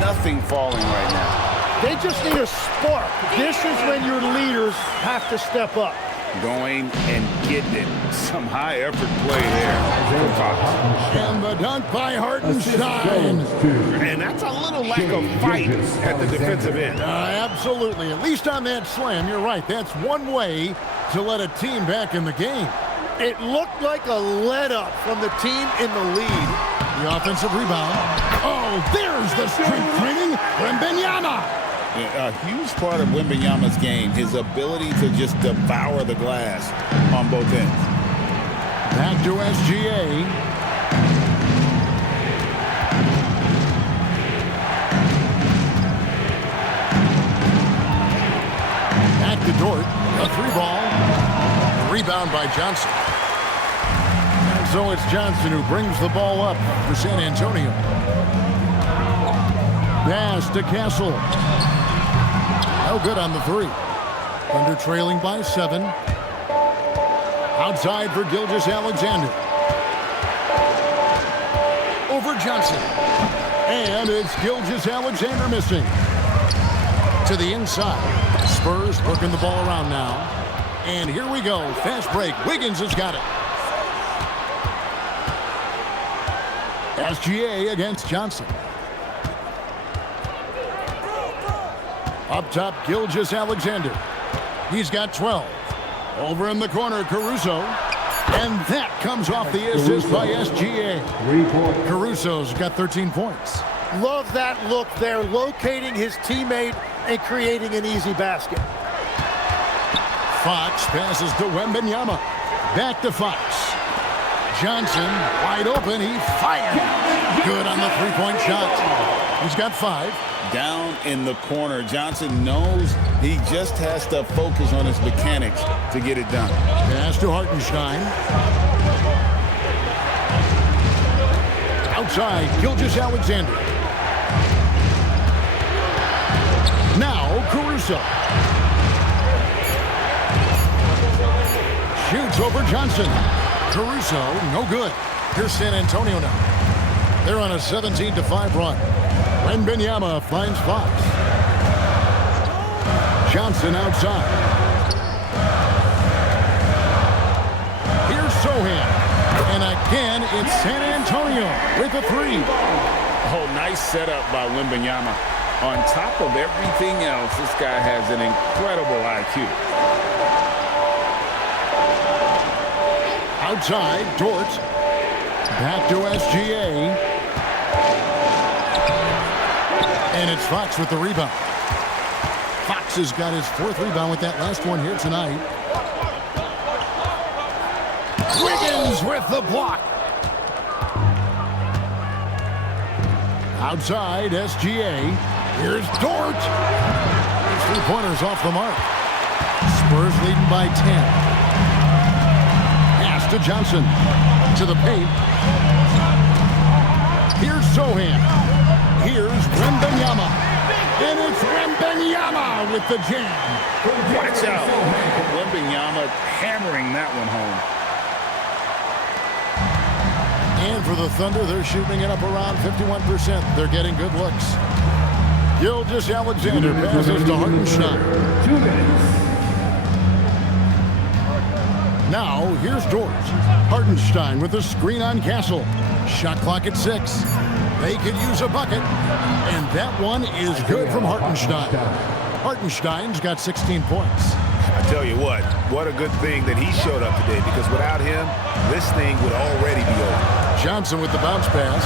Nothing falling right now. They just need a spark. This is when your leaders have to step up. Going and getting it. Some high effort play there. And the dunk by Hartenstein. And that's a little lack of fight at the defensive end. Absolutely. At least on that slam, you're right. That's one way to let a team back in the game. It looked like a let-up from the team in the lead. The offensive rebound. Oh, there's the strength training. Wembanyama. A huge part of Wembanyama's game, his ability to just devour the glass on both ends. Back to SGA. Back to Dort. A 3-ball. Rebound by Johnson. And so it's Johnson who brings the ball up for San Antonio. Pass to Castle. No good on the 3. Thunder trailing by 7. Outside for Gilgeous Alexander. Over Johnson. And it's Gilgeous Alexander missing. To the inside. Spurs working the ball around now. And here we go. Fast break. Wiggins has got it. SGA against Johnson. Up top, Gilgeous Alexander. He's got 12. Over in the corner, Caruso. And that comes off the assist by SGA. Caruso's got 13 points. Love that look there, locating his teammate and creating an easy basket. Fox passes to Wembanyama. Back to Fox. Johnson, wide open. He fired. Good on the three-point shot. He's got 5. Down in the corner. Johnson knows he just has to focus on his mechanics to get it done. Pass to Hartenstein. Outside, Gilgeous Alexander. Now, Caruso. Caruso. Shoots over Johnson. Caruso, no good. Here's San Antonio now. They're on a 17-5 run. Wembanyama finds Fox. Johnson outside. Here's Sohan. And again, it's San Antonio with a three. Oh, nice setup by Wembanyama. On top of everything else, this guy has an incredible IQ. Outside, Dort. Back to SGA. And it's Fox with the rebound. Fox has got his fourth rebound with that last one here tonight. Wiggins with the block. Outside, SGA. Here's Dort. Three-pointers off the mark. Spurs leading by 10. To Johnson, to the paint. Here's Sohan. Here's Wembanyama. And it's Wembanyama with the jam. Watch out. Wembanyama hammering that one home. And for the Thunder, they're shooting it up around 51%. They're getting good looks. Gilgeous Alexander passes to Hartenstein. 2 minutes. Now, here's Dort. Hartenstein with a screen on Castle. Shot clock at 6. They could use a bucket. And that one is good from Hartenstein. Hartenstein's got 16 points. I tell you what a good thing that he showed up today, because without him, this thing would already be over. Johnson with the bounce pass.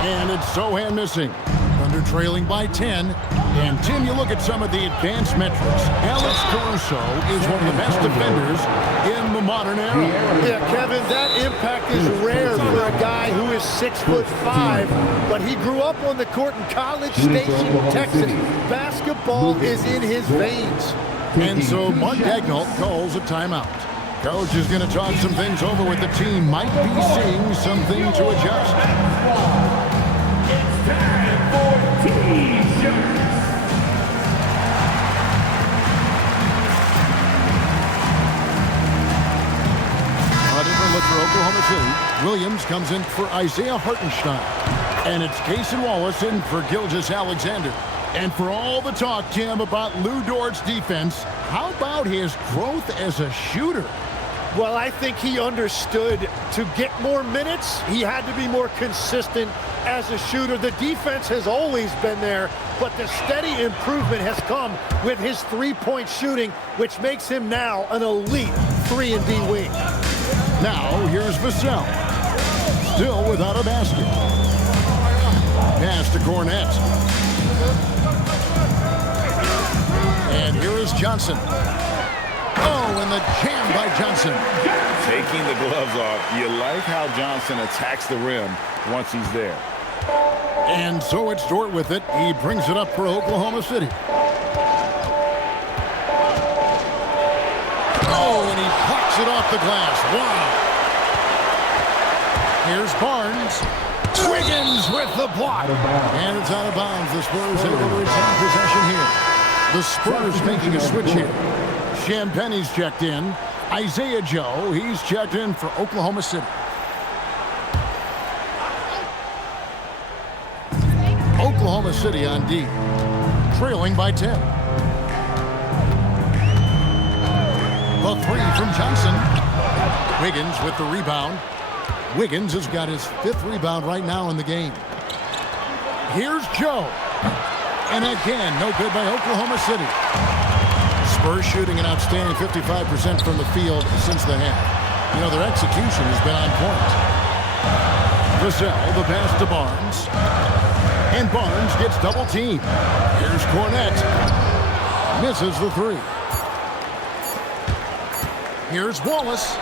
And it's Sohan missing. Thunder trailing by 10. And, Tim, you look at some of the advanced metrics. Alex Caruso is one of the best defenders in the modern era. Yeah, Kevin, that impact is rare for a guy who is 6'5", but he grew up on the court in College Station, Texas. Basketball is in his veins. And so Mark Daigneault calls a timeout. Coach is going to talk some things over with the team. Might be seeing something to adjust. It's time for T-shirts. Look for Oklahoma City. Williams comes in for Isaiah Hartenstein. And it's Cason Wallace in for Gilgeous Alexander. And for all the talk, Tim, about Lou Dort's defense, how about his growth as a shooter? Well, I think he understood to get more minutes, he had to be more consistent as a shooter. The defense has always been there, but the steady improvement has come with his three-point shooting, which makes him now an elite 3-and-D wing. Now, here's Vassell. Still without a basket. Pass to Cornette. And here is Johnson. Oh, and the jam by Johnson. Taking the gloves off. You like how Johnson attacks the rim once he's there. And so it's Dort with it. He brings it up for Oklahoma City. Oh, and he plucks it off the glass. Wow. Here's Barnes. Wiggins with the block. And it's out of bounds. The Spurs able to retain possession here. The Spurs making a switch here. Champagne's checked in. Isaiah Joe, he's checked in for Oklahoma City. Oklahoma City on D, trailing by 10. The three from Johnson. Wiggins with the rebound. Wiggins has got his 5th rebound right now in the game. Here's Joe. And again, no good by Oklahoma City. Spurs shooting an outstanding 55% from the field since the half. You know, their execution has been on point. Vassell, the pass to Barnes. And Barnes gets double teamed. Here's Cornette. Misses the three. Here's Wallace.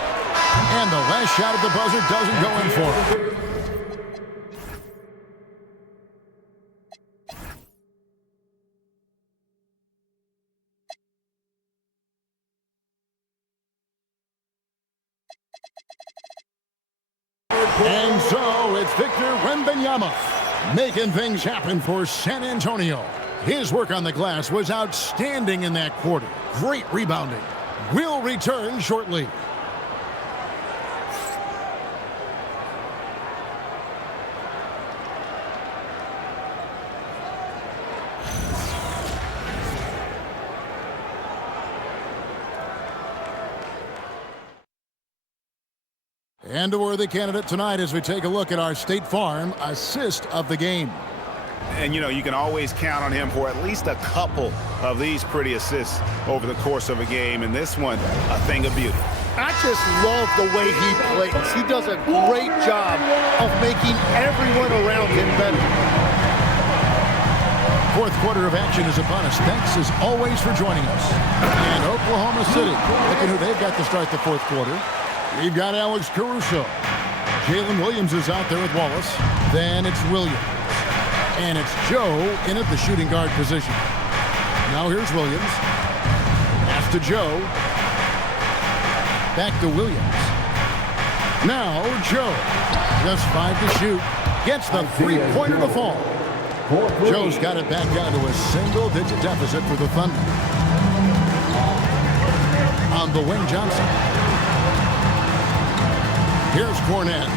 And the last shot at the buzzer doesn't go in for him. And so it's Victor Wembanyama making things happen for San Antonio. His work on the glass was outstanding in that quarter. Great rebounding. Will return shortly. And a worthy candidate tonight as we take a look at our State Farm assist of the game. And, you know, you can always count on him for at least a couple of these pretty assists over the course of a game. And this one, a thing of beauty. I just love the way he plays. He does a great job of making everyone around him better. Fourth quarter of action is upon us. Thanks as always for joining us. And Oklahoma City, look at who they've got to start the fourth quarter. We've got Alex Caruso. Jalen Williams is out there with Wallace. Then it's Williams. And it's Joe in at the shooting guard position. Now here's Williams. Pass to Joe. Back to Williams. Now Joe. Just 5 to shoot. Gets the three-pointer to fall. Joe's got it back down to a single-digit deficit for the Thunder. On the wing, Johnson. Here's Cornette.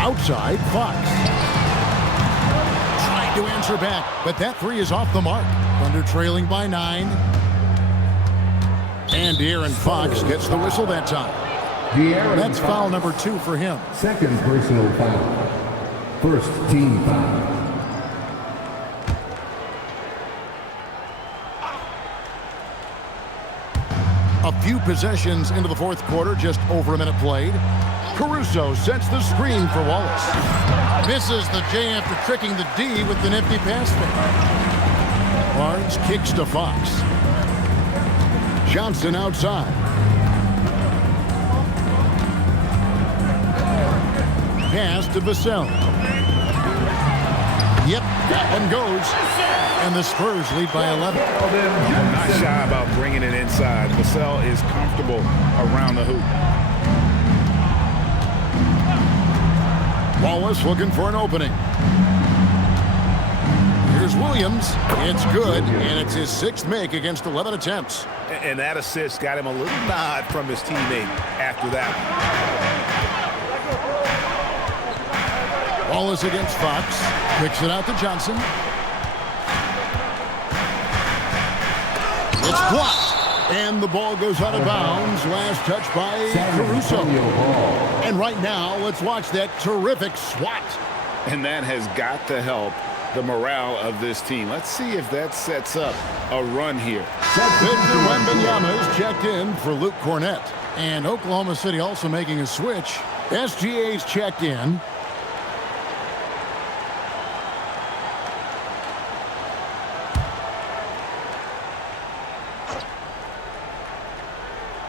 Outside, Fox. Trying to answer back, but that three is off the mark. Thunder trailing by 9. And De'Aaron Fox gets the whistle that time. That's foul number 2 for him. Second personal foul. First team foul. A few possessions into the fourth quarter, just over a minute played. Caruso sets the screen for Wallace. Misses the J after tricking the D with the nifty pass fake. Barnes kicks to Fox. Johnson outside. Pass to Vassell. Yep, that one goes. And the Spurs lead by 11. Not shy about bringing it inside. Vassell is comfortable around the hoop. Wallace looking for an opening. Here's Williams. It's good, and it's his 6th make against 11 attempts. And that assist got him a little nod from his teammate after that. Wallace against Fox. Kicks it out to Johnson. It's blocked. And the ball goes out of bounds. Last touch by Caruso. And right now, let's watch that terrific swat. And that has got to help the morale of this team. Let's see if that sets up a run here. Victor Wembanyama is checked in for Luke Cornette. And Oklahoma City also making a switch. SGA's checked in.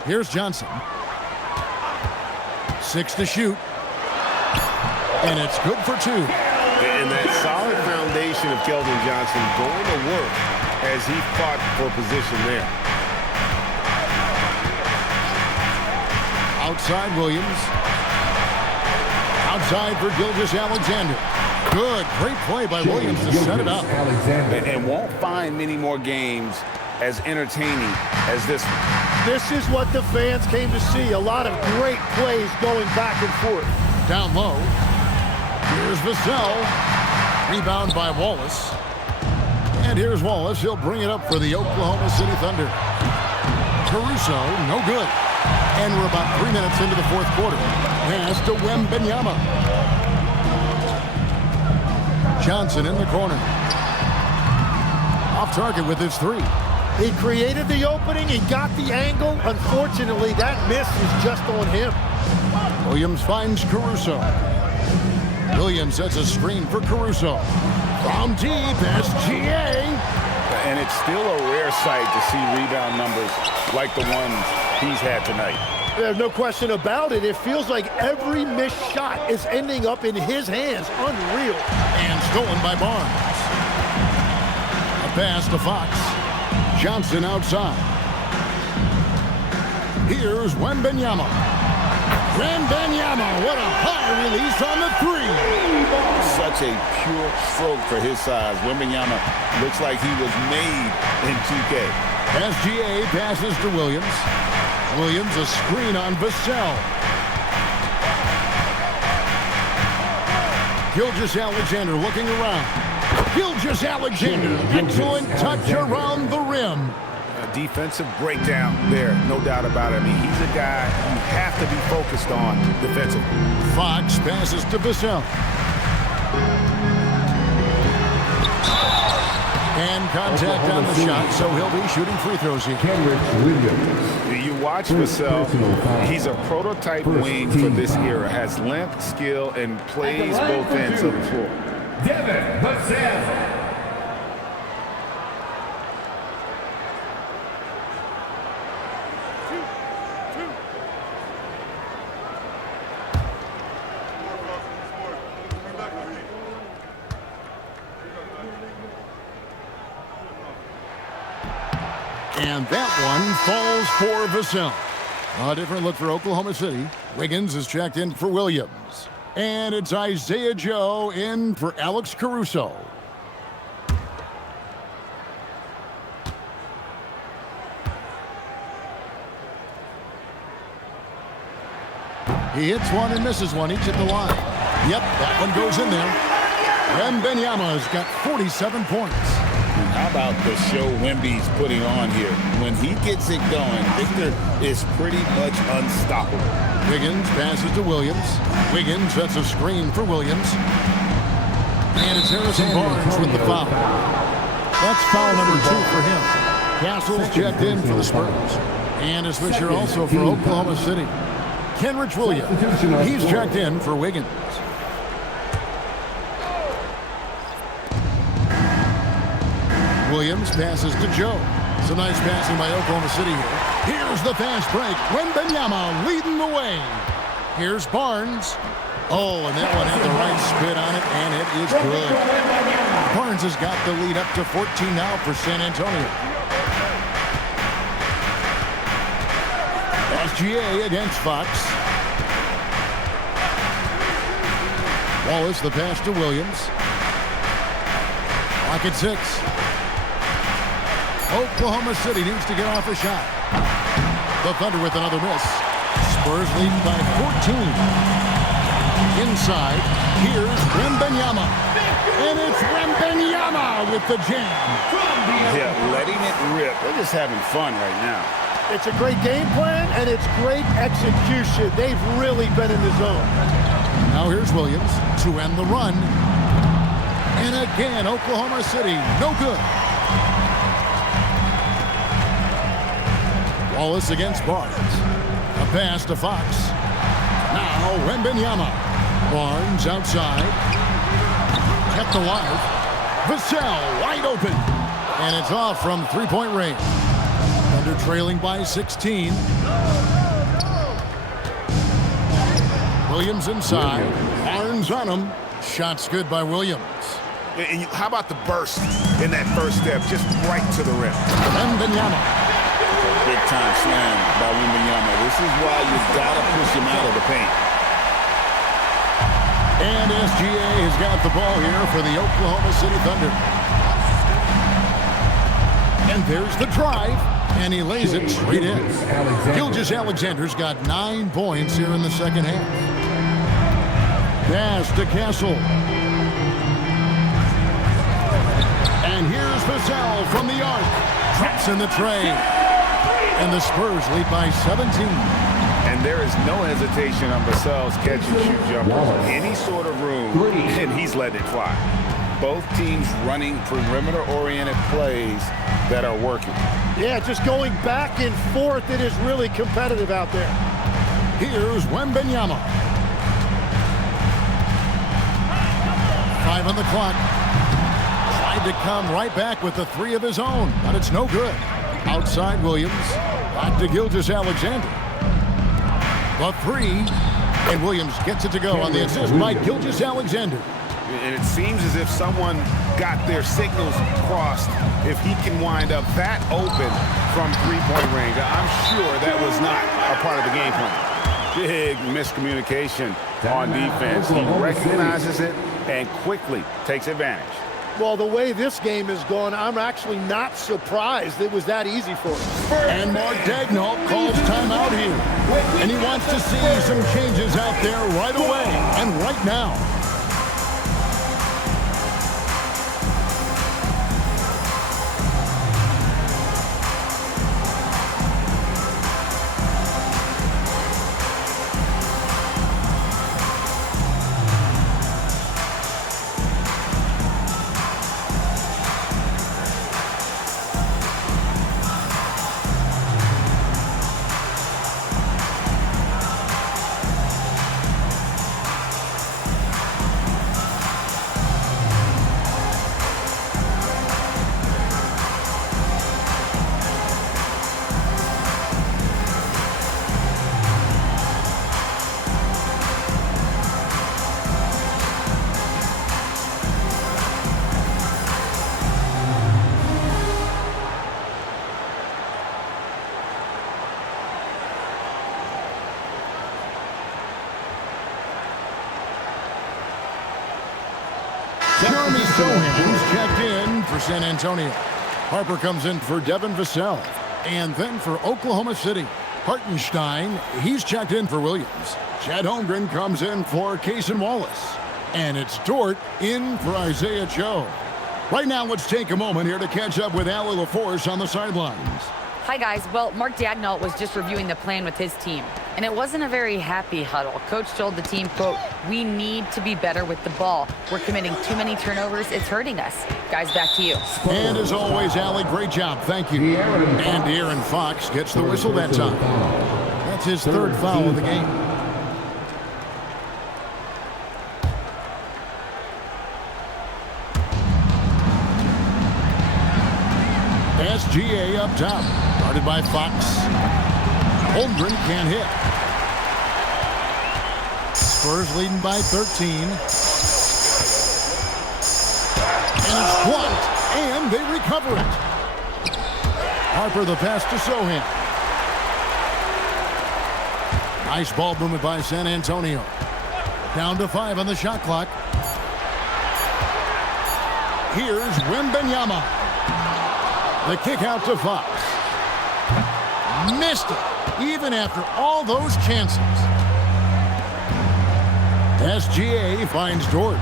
Here's Johnson. 6 to shoot. And it's good for 2. And that solid foundation of Keldon Johnson going to work as he fought for position there. Outside Williams. Outside for Gilgeous Alexander. Good. Great play by Williams to set it up. And won't find many more games as entertaining as this one. This is what the fans came to see. A lot of great plays going back and forth. Down low. Here's Vassell. Rebound by Wallace. And here's Wallace. He'll bring it up for the Oklahoma City Thunder. Caruso, no good. And we're about 3 minutes into the fourth quarter. Pass to Wembanyama. Johnson in the corner. Off target with his 3. He created the opening. He got the angle. Unfortunately, that miss was just on him. Williams finds Caruso. Williams sets a screen for Caruso. From deep, SGA. And it's still a rare sight to see rebound numbers like the ones he's had tonight. There's no question about it. It feels like every missed shot is ending up in his hands. Unreal. And stolen by Barnes. A pass to Fox. Johnson outside. Here's Wembanyama. Wembanyama, what a high release on the three. Such a pure stroke for his size. Wembanyama looks like he was made in 2K. SGA passes to Williams. Williams a screen on Vassell. Gilgeous Alexander looking around. Gilgeous Alexander, excellent touch around the rim. A defensive breakdown there, no doubt about it. I mean, he's a guy you have to be focused on defensively. Fox passes to Vassell. And contact on the shot, so he'll be shooting free throws here. You watch Vassell, he's a prototype wing for this era. Has length, skill, and plays both ends of the floor. Devin Vassell. And that one falls for Vassell. A different look for Oklahoma City. Wiggins is checked in for Williams. And it's Isaiah Joe in for Alex Caruso. He hits one and misses one, each at the line. Yep, that one goes in there. Wembanyama's got 47 points. How about the show Wemby's putting on here? When he gets it going, Victor is pretty much unstoppable. Wiggins passes to Williams. Wiggins sets a screen for Williams. And it's Harrison Barnes with the foul. That's foul number 2 for him. Castle's checked in for the Spurs. And a switcher also for Oklahoma City. Kenrich Williams, he's checked in for Wiggins. Williams passes to Joe. Some nice passing by Oklahoma City here. Here's the fast break. Wembanyama leading the way. Here's Barnes. Oh, and that one had the right spin on it, and it is good. Barnes has got the lead up to 14 now for San Antonio. SGA against Fox. Wallace the pass to Williams. Clock at 6. Oklahoma City needs to get off a shot. The Thunder with another miss. Spurs leading by 14. Inside, here's Wembanyama. And it's Wembanyama with the jam. Yeah, letting it rip. They're just having fun right now. It's a great game plan, and it's great execution. They've really been in the zone. Now here's Williams to end the run. And again, Oklahoma City, no good. Wallace against Barnes. A pass to Fox. Now Wembanyama. Barnes outside. Kept alive. Vassell wide open. And it's off from three-point range. Thunder trailing by 16. Williams inside. Barnes on him. Shots good by Williams. And how about the burst in that first step, just right to the rim? Wembanyama. Big time slam by Wembanyama. This is why you've got to push him out of the paint. And SGA has got the ball here for the Oklahoma City Thunder. And there's the drive, and he lays it straight in. Gilgeous Alexander's got 9 points here in the second half. Pass to Castle. And here's Vassell from the arc. Traps in the tray. And the Spurs lead by 17. And there is no hesitation on Vassell's catch-and-shoot jumper. Any sort of room, and he's letting it fly. Both teams running perimeter-oriented plays that are working. Yeah, just going back and forth. It is really competitive out there. Here's Wembanyama. 5 on the clock. Tried to come right back with the 3 of his own, but it's no good. Outside Williams. Back to Gilgeous Alexander. The 3. And Williams gets it to go on the assist by Gilgeous Alexander. And it seems as if someone got their signals crossed. If he can wind up that open from three-point range, I'm sure that was not a part of the game plan. Big miscommunication on defense. He recognizes it and quickly takes advantage. Well, the way this game is going, I'm actually not surprised it was that easy for him. And Mark Daigneault calls timeout here. And he wants to see some changes out there right away and right now. Jeremy Sohan's checked in for San Antonio. Harper comes in for Devin Vassell. And then for Oklahoma City, Hartenstein, he's checked in for Williams. Chet Holmgren comes in for Cason Wallace. And it's Dort in for Isaiah Joe. Right now, let's take a moment here to catch up with Allie LaForce on the sidelines. Hi, guys. Well, Mark Daigneault was just reviewing the plan with his team, and it wasn't a very happy huddle. Coach told the team, quote, "We need to be better with the ball. We're committing too many turnovers. It's hurting us." Guys, back to you. And as always, Allie, great job. Thank you. And De'Aaron Fox gets the whistle that time. That's his third foul of the game. SGA up top. Guarded by Fox. Holmgren can't hit. Spurs leading by 13. And it's blocked, and they recover it. Harper the pass to Sohan. Nice ball movement by San Antonio. Down to 5 on the shot clock. Here's Wembanyama. The kick out to Fox. Missed it, even after all those chances. SGA finds Dort.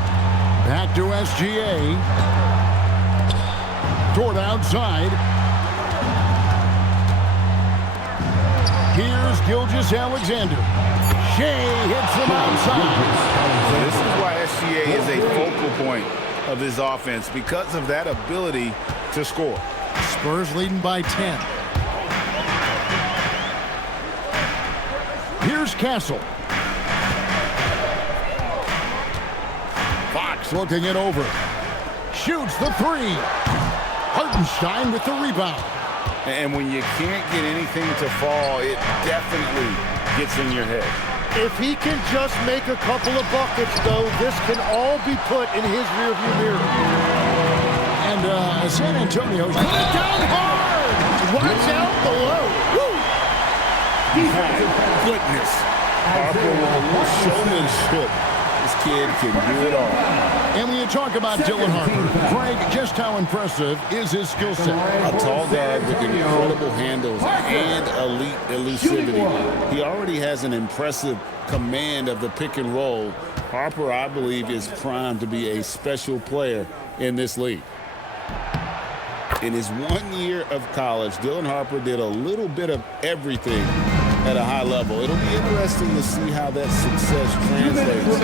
Back to SGA. Dort outside. Here's Gilgeous Alexander. Shai hits from outside. This is why SGA is a focal point of his offense, because of that ability to score. Spurs leading by 10. Here's Castle. Fox looking it over. Shoots the three. Hartenstein with the rebound. And when you can't get anything to fall, it definitely gets in your head. If he can just make a couple of buckets, though, this can all be put in his rearview mirror. And San Antonio's put it down hard. Watch out below. Woo! Goodness. Harper with a little showmanship. This kid can do it all. And when you talk about Dylan Harper, Greg, just how impressive is his skill set? A tall guard with incredible handles and elite elusivity. He already has an impressive command of the pick and roll. Harper, I believe, is primed to be a special player in this league. In his 1 year of college, Dylan Harper did a little bit of everything at a high level. It'll be interesting to see how that success translates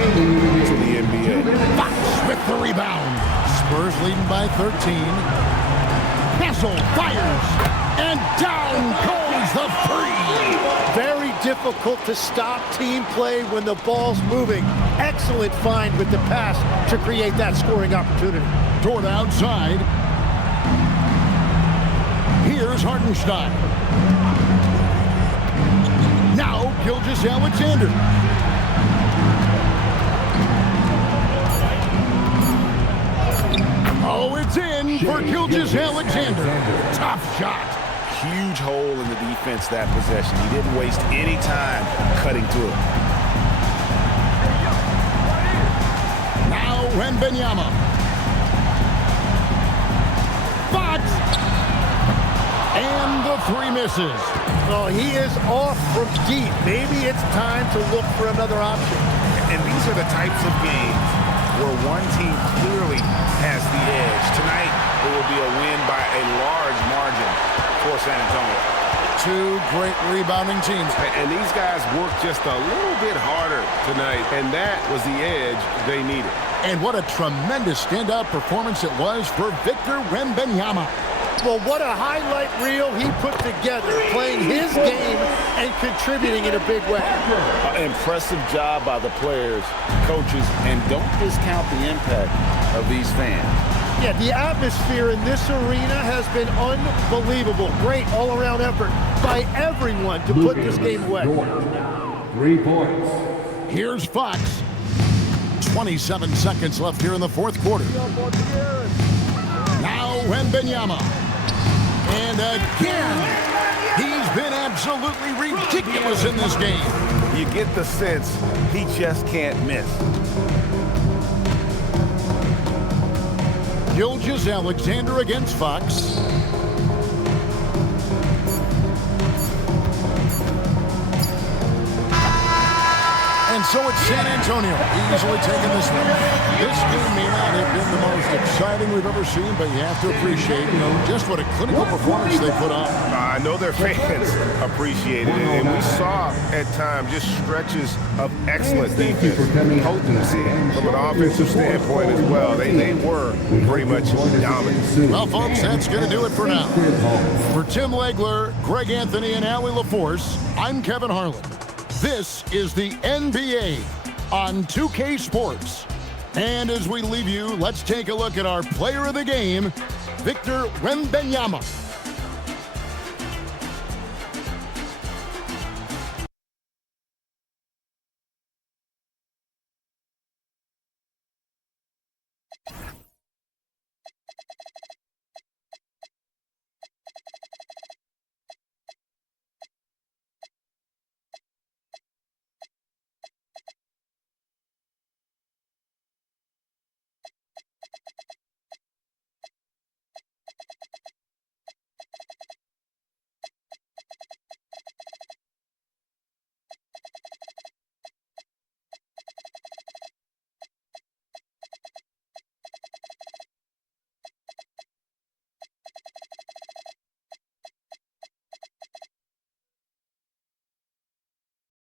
to the NBA. Fox with the rebound. Spurs leading by 13. Castle fires, and down goes the three. Very difficult to stop team play when the ball's moving. Excellent find with the pass to create that scoring opportunity. Toward outside. Here's Hartenstein. Now Gilgeous Alexander. Oh, it's in for Gilgeous Alexander. Tough shot. Huge hole in the defense that possession. He didn't waste any time cutting to it. Now Wembanyama. Fox. And the three misses. Oh, he is off from deep. Maybe it's time to look for another option. And these are the types of games where one team clearly has the edge. Tonight, it will be a win by a large margin for San Antonio. Two great rebounding teams. And these guys worked just a little bit harder tonight, and that was the edge they needed. And what a tremendous standout performance it was for Victor Wembanyama. Well, what a highlight reel he put together, playing his game and contributing in a big way. Impressive job by the players, coaches, and don't discount the impact of these fans. Yeah, the atmosphere in this arena has been unbelievable. Great all-around effort by everyone to put this game away. 3 points. Here's Fox. 27 seconds left here in the fourth quarter. Now Wembanyama. And again, he's been absolutely ridiculous in this game. You get the sense he just can't miss. Gilgeous Alexander against Fox. And so it's San Antonio easily taking this one. This game may not have been the most exciting we've ever seen, but you have to appreciate, just what a clinical performance they put on. I know their fans appreciated it, and we saw at times just stretches of excellent defense, potency from an offensive standpoint as well. They were pretty much dominant. Well, folks, that's going to do it for now. For Tim Legler, Greg Anthony, and Allie LaForce, I'm Kevin Harlan. This is the NBA on 2K Sports. And as we leave you, let's take a look at our player of the game, Victor Wembanyama.